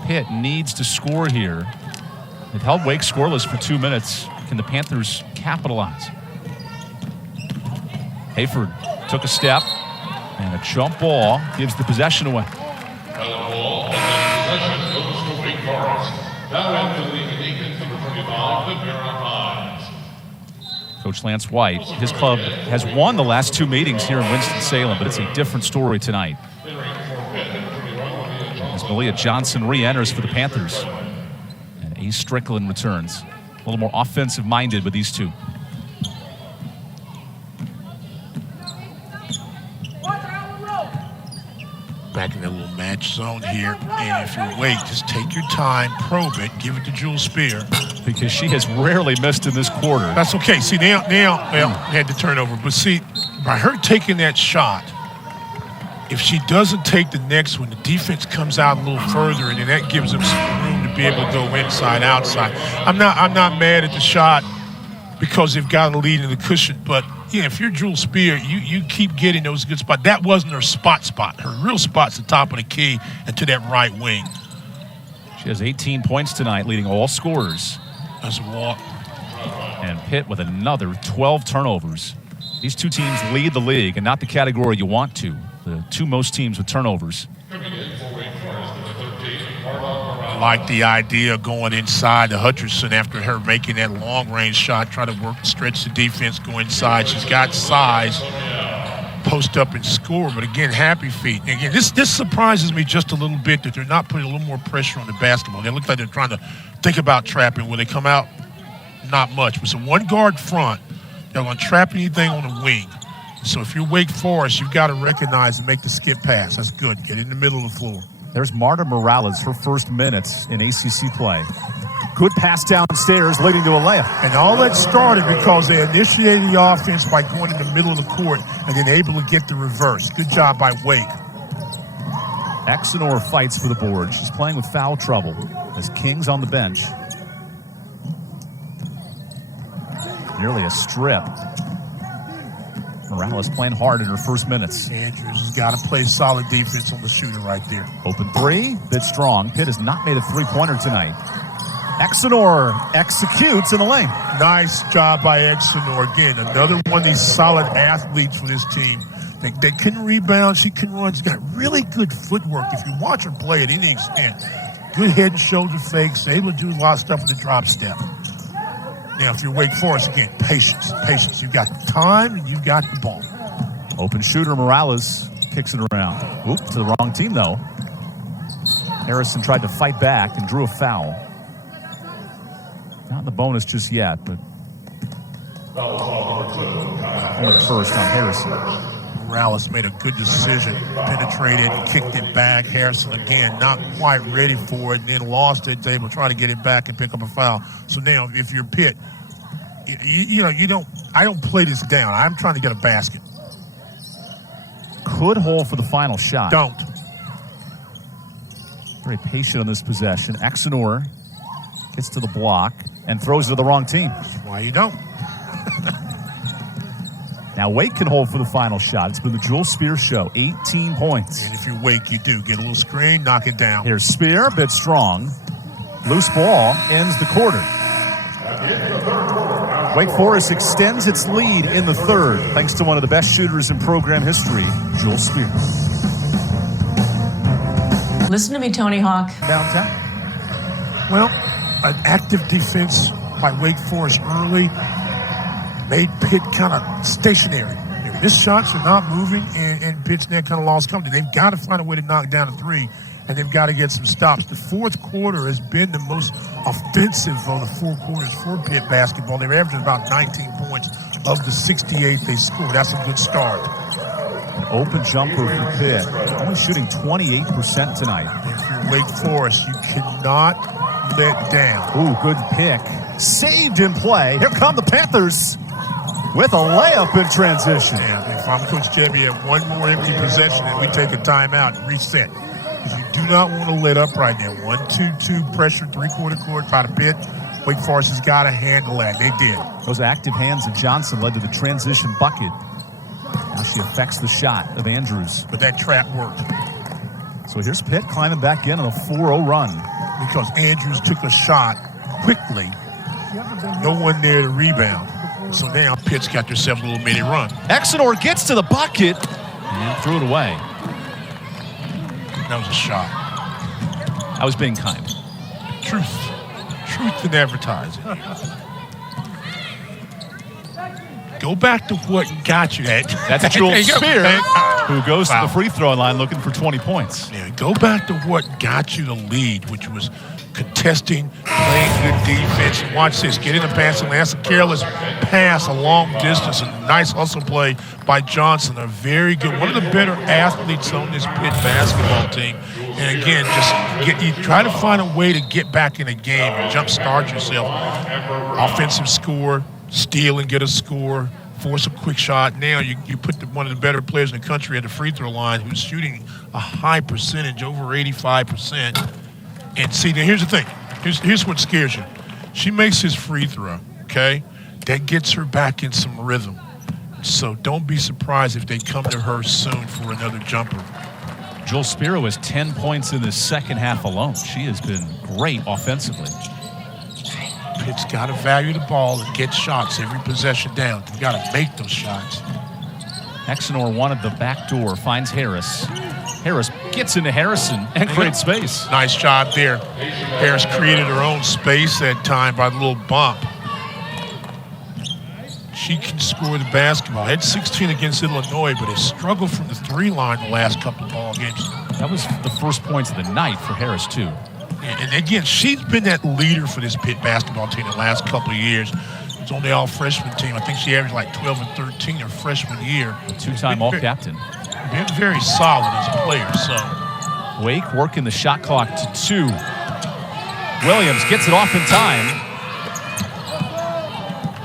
Pitt needs to score here. They've held Wake scoreless for 2 minutes. Can the Panthers capitalize? Hayford took a step, and a jump ball gives the possession away. Coach Lance White, his club has won the last 2 meetings here in Winston-Salem, but it's a different story tonight. As Malia Johnson re-enters for the Panthers, and Ace Strickland returns. A little more offensive-minded with these two. Back in that little match zone here, and if you're Wake, just take your time, probe it, give it to Jules Spear. Because she has rarely missed in this quarter. That's okay. See, now, had the turnover, but see, by her taking that shot, if she doesn't take the next one, the defense comes out a little further, and then that gives them some room to be able to go inside, outside. I'm not mad at the shot because they've got a lead in the cushion, but yeah, if you're Jules Spear, you keep getting those good spots. That wasn't her spot. Her real spot's the top of the key and to that right wing. She has 18 points tonight, leading all scorers. That's a walk. And Pitt with another 12 turnovers. These two teams lead the league, and not the category you want to. The two most teams with turnovers. Like the idea of going inside to Hutcherson after her making that long-range shot, try to work, stretch the defense, go inside. She's got size, post up and score. But again, happy feet. And again, this surprises me just a little bit that they're not putting a little more pressure on the basketball. They look like they're trying to think about trapping. When they come out, not much. But it's a one-guard front. They're going to trap anything on the wing. So if you're Wake Forest, you've got to recognize and make the skip pass. That's good. Get in the middle of the floor. There's Marta Morales, her first minutes in ACC play. Good pass downstairs, leading to a layup. And all that started because they initiated the offense by going in the middle of the court and then able to get the reverse. Good job by Wake. Exenor fights for the board. She's playing with foul trouble as King's on the bench. Nearly a strip. Morales playing hard in her first minutes. Andrews has got to play solid defense on the shooter right there. Open three, bit strong. Pitt has not made a three-pointer tonight. Exenor executes in the lane. Nice job by Exenor. Again, another one of these solid athletes for this team. They can rebound, she can run. She's got really good footwork. If you watch her play at any extent, good head and shoulder fakes, able to do a lot of stuff with the drop step. Now, if you're Wake Forest, again, patience. You've got time and you've got the ball. Open shooter Morales kicks it around. Oop, to the wrong team, though. Harrison tried to fight back and drew a foul. Not in the bonus just yet, but point first on Harrison. Morales made a good decision, penetrated, kicked it back. Harrison, again, not quite ready for it, and then lost it, able to try to get it back and pick up a foul. So now, if you're Pitt, I don't play this down. I'm trying to get a basket. Could hold for the final shot. Don't. Very patient on this possession. Exenor gets to the block and throws it to the wrong team. Why you don't? Now Wake can hold for the final shot. It's been the Jewel Spear show. 18 points. And if you're Wake, you do. Get a little screen, knock it down. Here's Spear, a bit strong. Loose ball ends the quarter. Wake Forest extends its lead in the third, thanks to one of the best shooters in program history, Jewel Spear. Listen to me, Tony Hawk. Downtown. Well, an active defense by Wake Forest early made Pitt kind of stationary. Their missed shots are not moving, and Pitt's net kind of lost company. They've got to find a way to knock down a three, and they've got to get some stops. The fourth quarter has been the most offensive of the four quarters for Pitt basketball. They're averaging about 19 points of the 68 they scored. That's a good start. An open jumper for Pitt. Only shooting 28% tonight. If you're Wake Forest, you cannot let down. Ooh, good pick. Saved in play. Here come the Panthers with a layup in transition. Yeah, if I'm Coach Jebby, at one more empty possession and we take a timeout and reset. Because you do not want to let up right now. 1-2-2 pressure, three-quarter court by the Pitt. Wake Forest has got to handle that. They did. Those active hands of Johnson led to the transition bucket. Now she affects the shot of Andrews. But that trap worked. So here's Pitt climbing back in on a 4-0 run. Because Andrews took a shot quickly. No one there to rebound. So now Pitt's got themselves a little mini run. Exenor gets to the bucket and threw it away. That was a shot. I was being kind. Truth in advertising. Go back to what got you that. That's Jewel Spear, who who goes to the free throw line looking for 20 points. Yeah, go back to what got you the lead, which was contesting, playing good defense. Watch this. Get in the passing lane. That's a careless pass a long distance. A nice hustle play by Johnson. A very good, one of the better athletes on this Pitt basketball team. And again, you try to find a way to get back in the game and jumpstart yourself. Offensive score, steal and get a score, force a quick shot. Now you put one of the better players in the country at the free throw line who's shooting a high percentage, over 85%. And see, now here's the thing. Here's what scares you. She makes his free throw, okay? That gets her back in some rhythm. So don't be surprised if they come to her soon for another jumper. Jewel Spear has 10 points in the second half alone. She has been great offensively. Pitt's got to value the ball and get shots every possession down. You got to make those shots. Exenor wanted the back door, finds Harris. Harris gets into Harrison and creates space. Nice job there. Harris created her own space that time by the little bump. She can score the basketball. Had 16 against Illinois, but has struggled from the 3-line the last couple of ball games. That was the first points of the night for Harris, too. And again, she's been that leader for this Pitt basketball team the last couple of years. It's only all freshman team. I think she averaged like 12 and 13 her freshman year. A two-time all-captain. Been very solid as a player. So Wake working the shot clock to 2. Williams gets it off in time.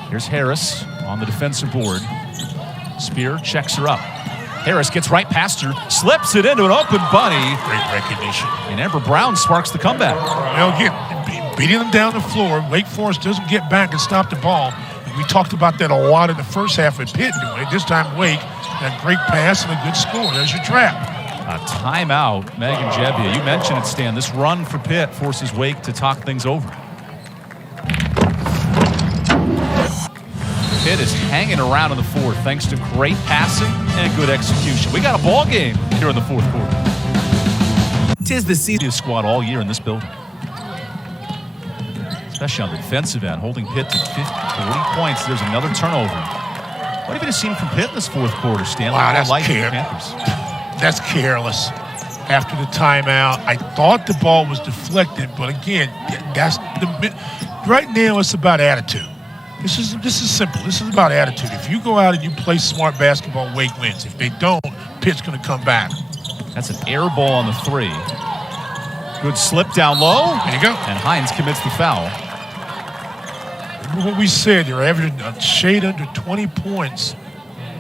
Here's Harris on the defensive board. Spear checks her up. Harris gets right past her, slips it into an open bunny. Great recognition. And Amber Brown sparks the comeback. Well, again, beating them down the floor. Wake Forest doesn't get back and stop the ball. We talked about that a lot in the first half with Pitt doing it. This time, Wake had a great pass and a good score. There's your trap. A timeout, Megan Jebbia. You mentioned it, Stan. This run for Pitt forces Wake to talk things over. Pitt is hanging around in the fourth thanks to great passing and good execution. We got a ball game here in the fourth quarter. Tis the season. Squad all year in this building. Especially on the defensive end, holding Pitt to 40 points. There's another turnover. What have you seen from Pitt in this fourth quarter, Stanley? Wow, that's Panthers. That's careless. After the timeout, I thought the ball was deflected, but again, that's right now it's about attitude. This is simple. This is about attitude. If you go out and you play smart basketball, Wake wins. If they don't, Pitt's going to come back. That's an air ball on the 3. Good slip down low. There you go. And Hines commits the foul. Remember what we said. They're averaging a shade under 20 points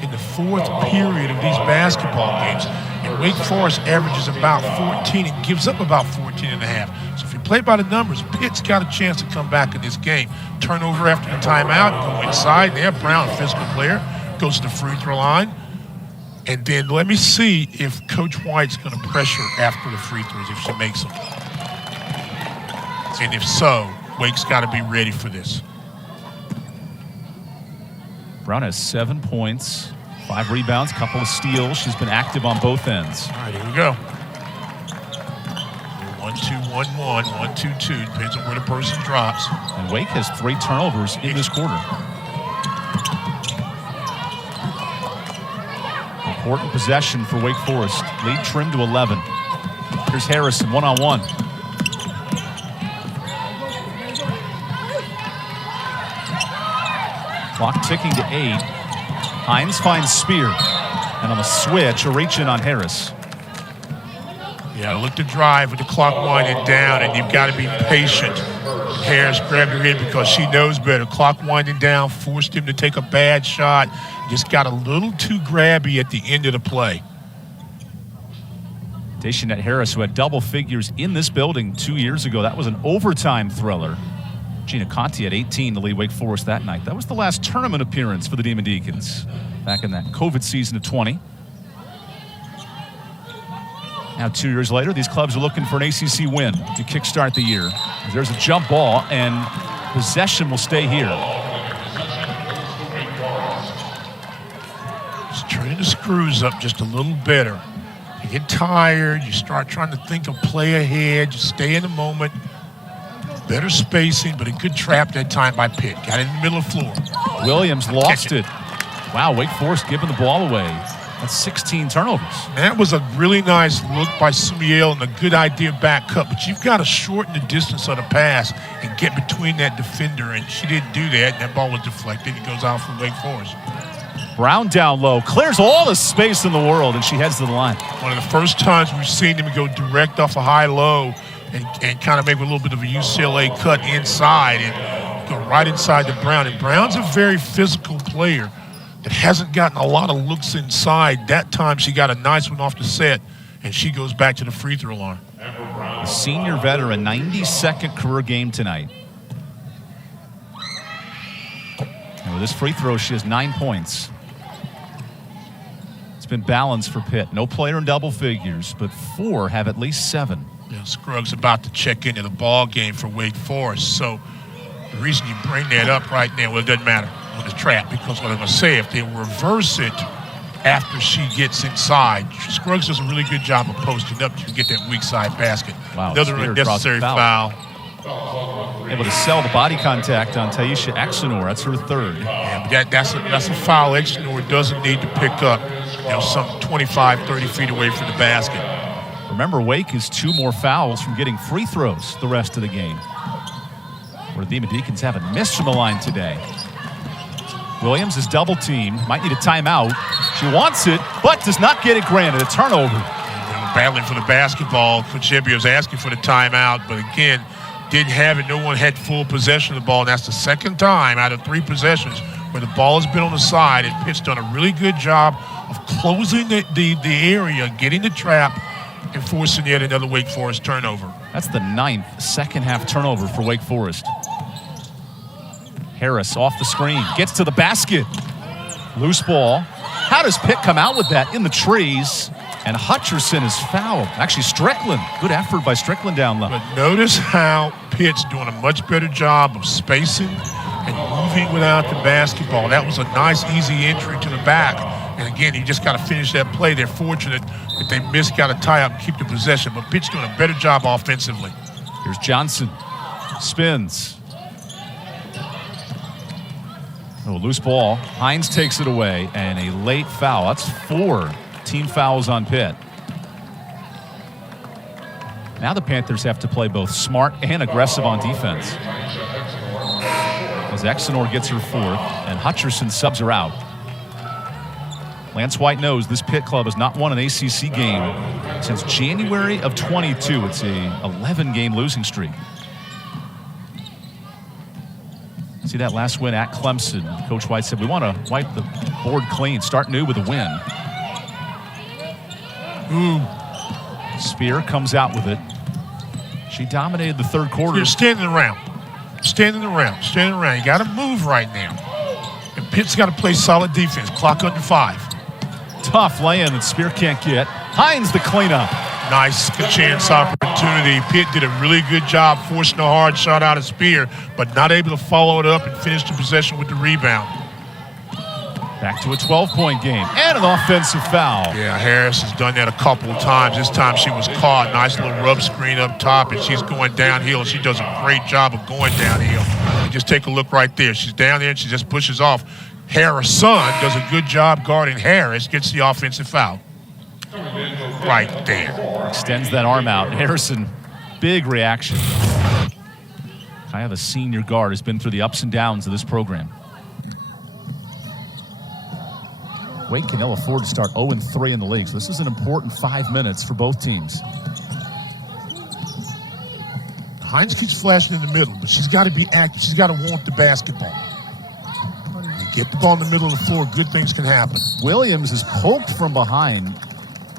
in the fourth period of these basketball games. And Wake Forest averages about 14 and gives up about 14 and a half. So if you play by the numbers, Pitt's got a chance to come back in this game. Turnover after the timeout, go inside. There, Brown, physical player, goes to the free throw line. And then let me see if Coach White's going to pressure after the free throws if she makes them. And if so, Wake's got to be ready for this. Brown has 7 points, 5 rebounds, couple of steals. She's been active on both ends. All right, here we go. 1-2-1-1, 1-2-2. Depends on where the person drops. And Wake has 3 turnovers in this quarter. Important possession for Wake Forest. Lead trimmed to 11. Here's Harrison, one-on-one. Clock ticking to 8. Hines finds Spear. And on the switch, a reach-in on Harris. Yeah, look to drive with the clock winding down, and you've got to be patient. Harris grabbed her in because she knows better. Clock winding down, forced him to take a bad shot. Just got a little too grabby at the end of the play. Daishanette Harris, who had double figures in this building 2 years ago. That was an overtime thriller. Gina Conti had 18 to lead Wake Forest that night. That was the last tournament appearance for the Demon Deacons back in that COVID season of 20. Now 2 years later, these clubs are looking for an ACC win to kickstart the year. There's a jump ball, and possession will stay here. Just turning the screws up just a little better. You get tired, you start trying to think of play ahead, you stay in the moment. Better spacing, but a good trap that time by Pitt. Got it in the middle of the floor. Williams lost it. Wow, Wake Forest giving the ball away. That's 16 turnovers. That was a really nice look by Sumiel and a good idea back cut, but you've got to shorten the distance of the pass and get between that defender, and she didn't do that, and that ball was deflected. It goes out for Wake Forest. Brown down low, clears all the space in the world, and she heads to the line. One of the first times we've seen them go direct off a high-low and kind of make a little bit of a UCLA cut inside and go right inside the Brown. And Brown's a very physical player that hasn't gotten a lot of looks inside. That time she got a nice one off the set, and she goes back to the free throw line. A senior veteran, 92nd career game tonight. And with this free throw, she has 9 points. It's been balanced for Pitt. No player in double figures, but 4 have at least 7. Yeah, Scruggs about to check into the ball game for Wake Forest. So The reason you bring that up right now, well, it doesn't matter with the trap, because what I'm going to say, if they reverse it after she gets inside, Scruggs does a really good job of posting up to get that weak side basket. Wow, another unnecessary foul. Able to sell the body contact on Taisha Axenor. That's her third. Yeah, but that's a foul Axenor doesn't need to pick up, some 25, 30 feet away from the basket. Remember, Wake is 2 more fouls from getting free throws the rest of the game, where the Deacons haven't missed from the line today. Williams is double teamed, might need a timeout. She wants it, but does not get it granted. A turnover. Battling for the basketball. Coach was asking for the timeout, but again, didn't have it. No one had full possession of the ball, and that's the second time out of 3 possessions where the ball has been on the side, and Pitt's done a really good job of closing the area, getting the trap, and forcing yet another Wake Forest turnover. That's the 9th second-half turnover for Wake Forest. Harris off the screen, gets to the basket. Loose ball. How does Pitt come out with that? In the trees. And Hutcherson is fouled. Actually, Strickland. Good effort by Strickland down low. But notice how Pitt's doing a much better job of spacing and moving without the basketball. That was a nice, easy entry to the back. And again, you just got to finish that play. They're fortunate that they missed, got to tie up and keep the possession. But Pitt's doing a better job offensively. Here's Johnson. Spins. Oh, loose ball. Hines takes it away, and a late foul. That's 4 team fouls on Pitt. Now the Panthers have to play both smart and aggressive on defense, as Axenor gets her 4th, and Hutcherson subs her out. Lance White knows this Pitt club has not won an ACC game since January of 22. It's a 11-game losing streak. See that last win at Clemson. Coach White said, we want to wipe the board clean, start new with a win. Spear comes out with it. She dominated the third quarter. You're standing around. You got to move right now. And Pitt's got to play solid defense. Clock under 5. Tough lay-in that Spear can't get. Hines the cleanup. Nice chance opportunity. Pitt did a really good job forcing a hard shot out of Spear, but not able to follow it up and finish the possession with the rebound. Back to a 12-point game and an offensive foul. Yeah, Harris has done that a couple of times. This time she was caught. Nice little rub screen up top, and she's going downhill. She does a great job of going downhill. And just take a look right there. She's down there, and she just pushes off. Harrison does a good job guarding Harris, gets the offensive foul. Right there. Extends that arm out. Harrison, big reaction. Kaia, the senior guard, has been through the ups and downs of this program. Wake can ill afford to start 0-3 in the league, so this is an important 5 minutes for both teams. Hines keeps flashing in the middle, but she's got to be active. She's got to want the basketball. You get the ball in the middle of the floor, good things can happen. Williams is poked from behind,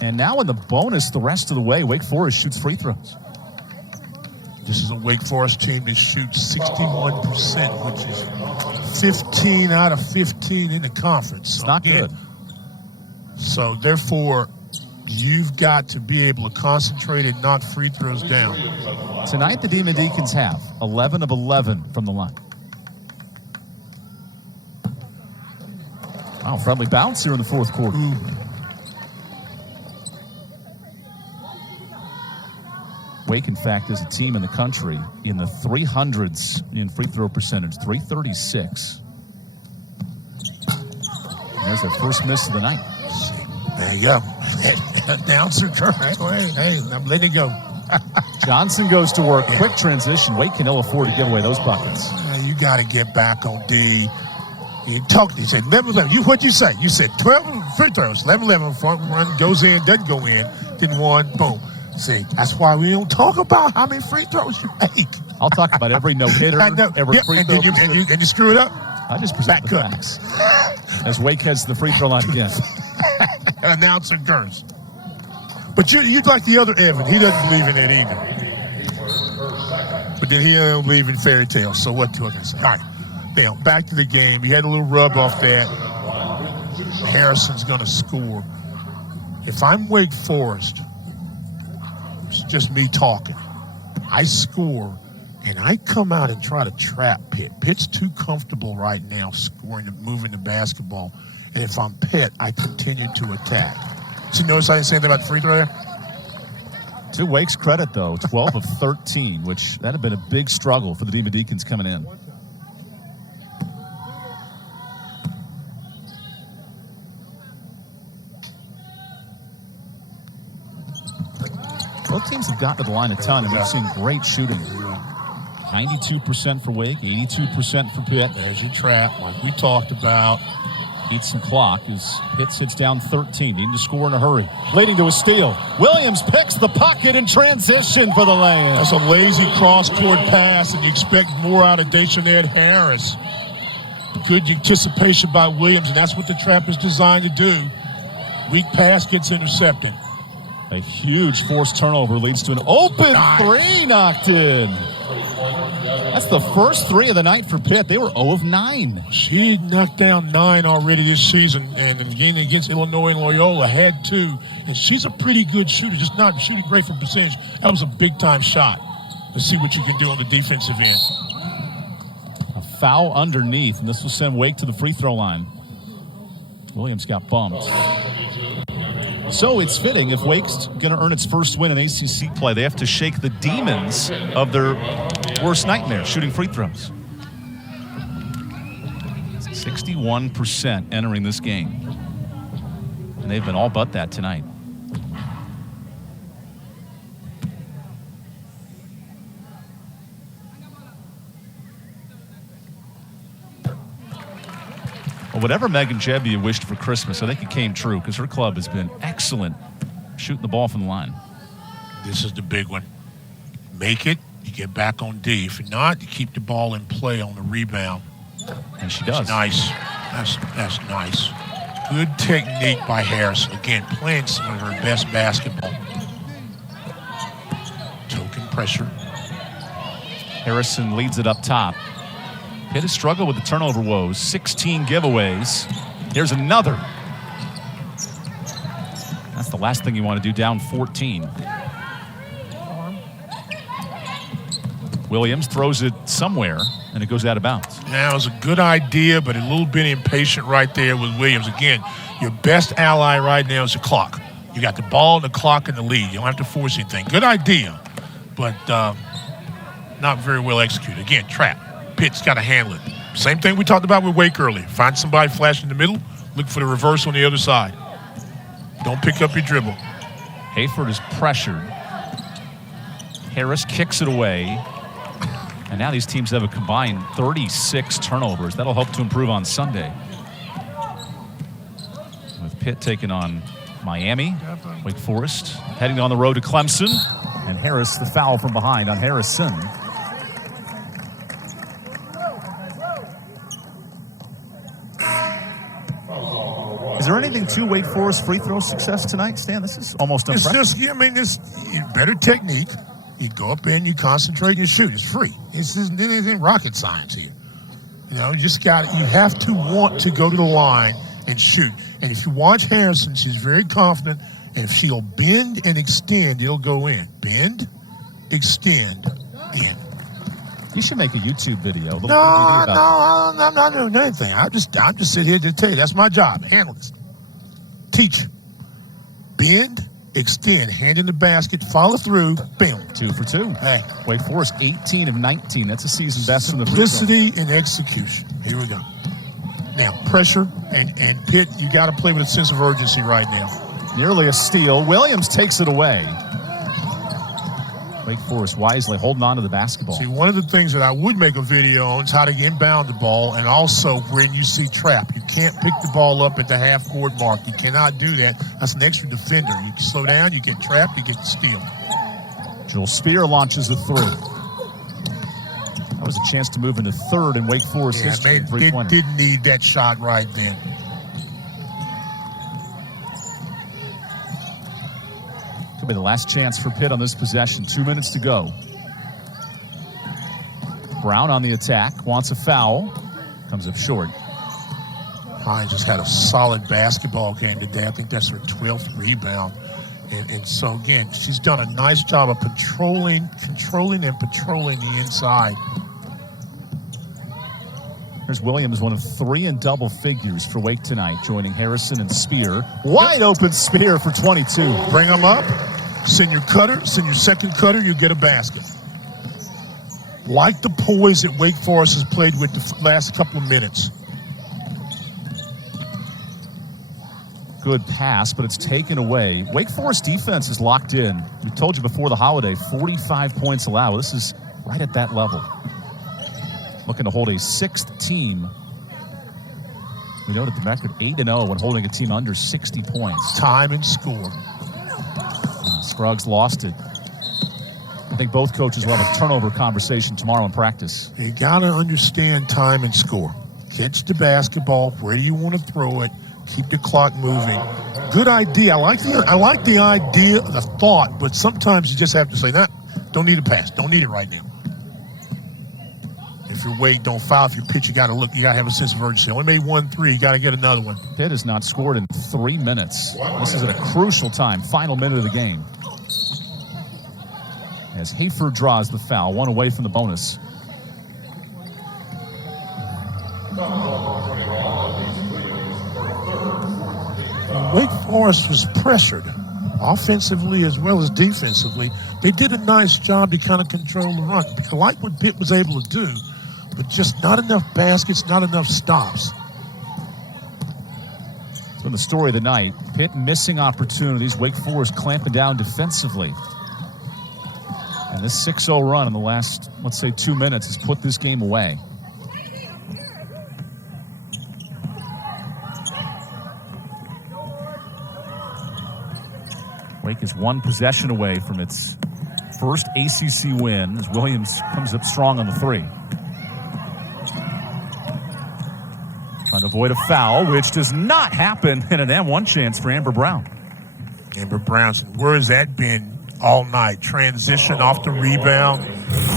and now in the bonus the rest of the way, Wake Forest shoots free throws. This is a Wake Forest team that shoots 61%, which is 15 out of 15 in the conference. It's not good. So, therefore, you've got to be able to concentrate and knock free throws down. Tonight, the Demon Deacons have 11 of 11 from the line. Wow, friendly bounce here in the fourth quarter. Wake, in fact, is a team in the country in the 300s in free throw percentage, 336. And there's their first miss of the night. There you go. Announcer, hey, I'm letting it go. Johnson goes to work. Quick transition. Wake can ill afford to give away those buckets. You got to get back on D. You talked. You said 11-11. What'd you say? You said 12 free throws. 11-11 front run goes in, doesn't go in. Then one, boom. See, that's why we don't talk about how many free throws you make. I'll talk about every no-hitter, every free throw. And you screw it up? I just present the facts. As Wake heads to the free throw line again. Announcer Gerns. But you'd like the other Evan. He doesn't believe in it either. But then he doesn't believe in fairy tales. So what can I say? All right. Now, back to the game. You had a little rub off that. Harrison's going to score. If I'm Wake Forest, it's just me talking. I score, And I come out and try to trap Pitt. Pitt's too comfortable right now scoring and moving the basketball. And if I'm Pitt, I continue to attack. So you notice I didn't say anything about the free throw there? To Wake's credit, though, 12 of 13, which that had been a big struggle for the Demon Deacons coming in. Both teams have gotten to the line a ton, and we've seen great shooting. 92% for Wake, 82% for Pitt. There's your trap, like we talked about. Eats some clock as Pitt sits down 13, needing to score in a hurry. Leading to a steal. Williams picks the pocket in transition for the layup. That's a lazy cross-court pass, and you expect more out of Deshaunette Harris. Good anticipation by Williams, and that's what the trap is designed to do. Weak pass gets intercepted. A huge forced turnover leads to an open three knocked in. That's the first three of the night for Pitt. They were 0 of 9. She knocked down 9 already this season, and again against Illinois and Loyola had 2. And she's a pretty good shooter, just not shooting great from percentage. That was a big-time shot. Let's see what you can do on the defensive end. A foul underneath, and this will send Wake to the free throw line. Williams got bumped. So it's fitting if Wake's going to earn its first win in ACC play, they have to shake the demons of their worst nightmare, shooting free throws. 61% entering this game. And they've been all but that tonight. Well, whatever Megan Jebbia wished for Christmas, I think it came true because her club has been excellent shooting the ball from the line. This is the big one. Make it, you get back on D. If not, you keep the ball in play on the rebound. And she does. That's nice. That's nice. Good technique by Harrison. Again, playing some of her best basketball. Token pressure. Harrison leads it up top. Pitt has struggled with the turnover woes. 16 giveaways. Here's another. That's the last thing you want to do, down 14. Williams throws it somewhere, and it goes out of bounds. Now, it was a good idea, but a little bit impatient right there with Williams. Again, your best ally right now is the clock. You got the ball, the clock, and the lead. You don't have to force anything. Good idea, but not very well executed. Again, trap. Pitt's got to handle it. Same thing we talked about with Wake earlier. Find somebody flash in the middle, look for the reverse on the other side. Don't pick up your dribble. Hayford is pressured. Harris kicks it away. And now these teams have a combined 36 turnovers. That'll help to improve on Sunday. With Pitt taking on Miami, Wake Forest heading on the road to Clemson. And Harris, the foul from behind on Harrison. Is there anything to Wake Forest free throw success tonight, Stan? This is almost unprecedented. It's just, it's better technique. You go up in, you concentrate, and you shoot. It's free. It isn't rocket science here. You know, you have to want to go to the line and shoot. And if you watch Harrison, she's very confident. And if she'll bend and extend, it'll go in. Bend, extend, in. You should make a YouTube video. No, I'm not doing anything. I'm just sitting here to tell you that's my job. Handle this. Teach. Bend, extend, hand in the basket, follow through, bam. 2 for 2. Hey. Wake Forest 18 of 19. That's a season best from the free throw. Simplicity and execution. Here we go. Now pressure and Pitt. You got to play with a sense of urgency right now. Nearly a steal. Williams takes it away. Wake Forest wisely holding on to the basketball. See, one of the things that I would make a video on is how to inbound the ball, and also when you see trap. You can't pick the ball up at the half-court mark. You cannot do that. That's an extra defender. You can slow down, you get trapped, you get the steal. Joel Spear launches a three. That was a chance to move into third in Wake Forest history. It didn't need that shot right then. Could be the last chance for Pitt on this possession. 2 minutes to go. Brown on the attack, wants a foul. Comes up short. Hines just had a solid basketball game today. I think that's her 12th rebound. And so, again, she's done a nice job of controlling the inside. Here's Williams, one of 3 in double figures for Wake tonight, joining Harrison and Spear. Wide open Spear for 22. Bring them up, send your cutter, send your second cutter, you get a basket. Like the poise that Wake Forest has played with the last couple of minutes. Good pass, but it's taken away. Wake Forest defense is locked in. We told you before the holiday, 45 points allowed. This is right at that level. Looking to hold a 6th team. We noted the record 8-0 when holding a team under 60 points. Time and score. Scruggs lost it. I think both coaches will have a turnover conversation tomorrow in practice. You got to understand time and score. Catch the basketball. Where do you want to throw it? Keep the clock moving. Good idea. I like the idea, the thought, but sometimes you just have to say, nah, don't need a pass. Don't need it right now. If you're Wake, don't foul. If you pitch, you got to look. You got to have a sense of urgency. Only made 1-3. You got to get another one. Pitt has not scored in 3 minutes. This is at a crucial time, final minute of the game. As Hayford draws the foul, 1 away from the bonus. Wake Forest was pressured, offensively as well as defensively. They did a nice job to kind of control the run. I like what Pitt was able to do, but just not enough baskets, not enough stops. So the story of the night, Pitt missing opportunities, Wake Forest clamping down defensively. And this 6-0 run in the last, let's say, 2 minutes has put this game away. Wake is 1 possession away from its first ACC win as Williams comes up strong on the 3. Trying to avoid a foul, which does not happen, and an M1 chance for Amber Brown. Amber Brownson, where has that been all night? Transition off the rebound,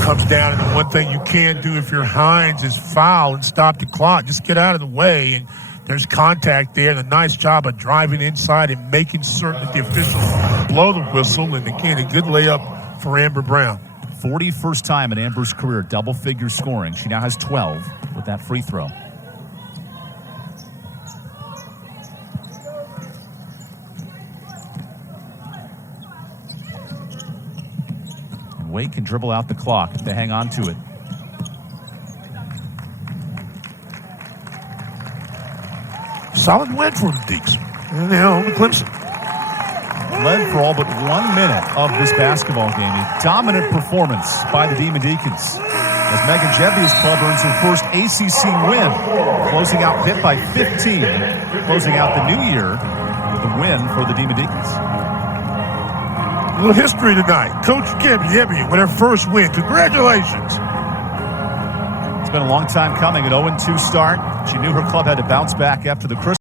comes down, and the one thing you can't do if you're Hines is foul and stop the clock. Just get out of the way, and there's contact there, and a nice job of driving inside and making certain that the officials blow the whistle. And again, a good layup for Amber Brown. 41st time in Amber's career, double-figure scoring. She now has 12 with that free throw. And Wake can dribble out the clock if they hang on to it. Solid win for the Deacs. And now Clemson. Led for all but 1 minute of this basketball game. A dominant performance by the Demon Deacons as Megan Jebbia's club earns her first ACC win, closing out Pitt by 15, closing out the new year with a win for the Demon Deacons. A little history tonight. Coach Jebbia with her first win. Congratulations. It's been a long time coming. An 0-2 start. She knew her club had to bounce back after the Christmas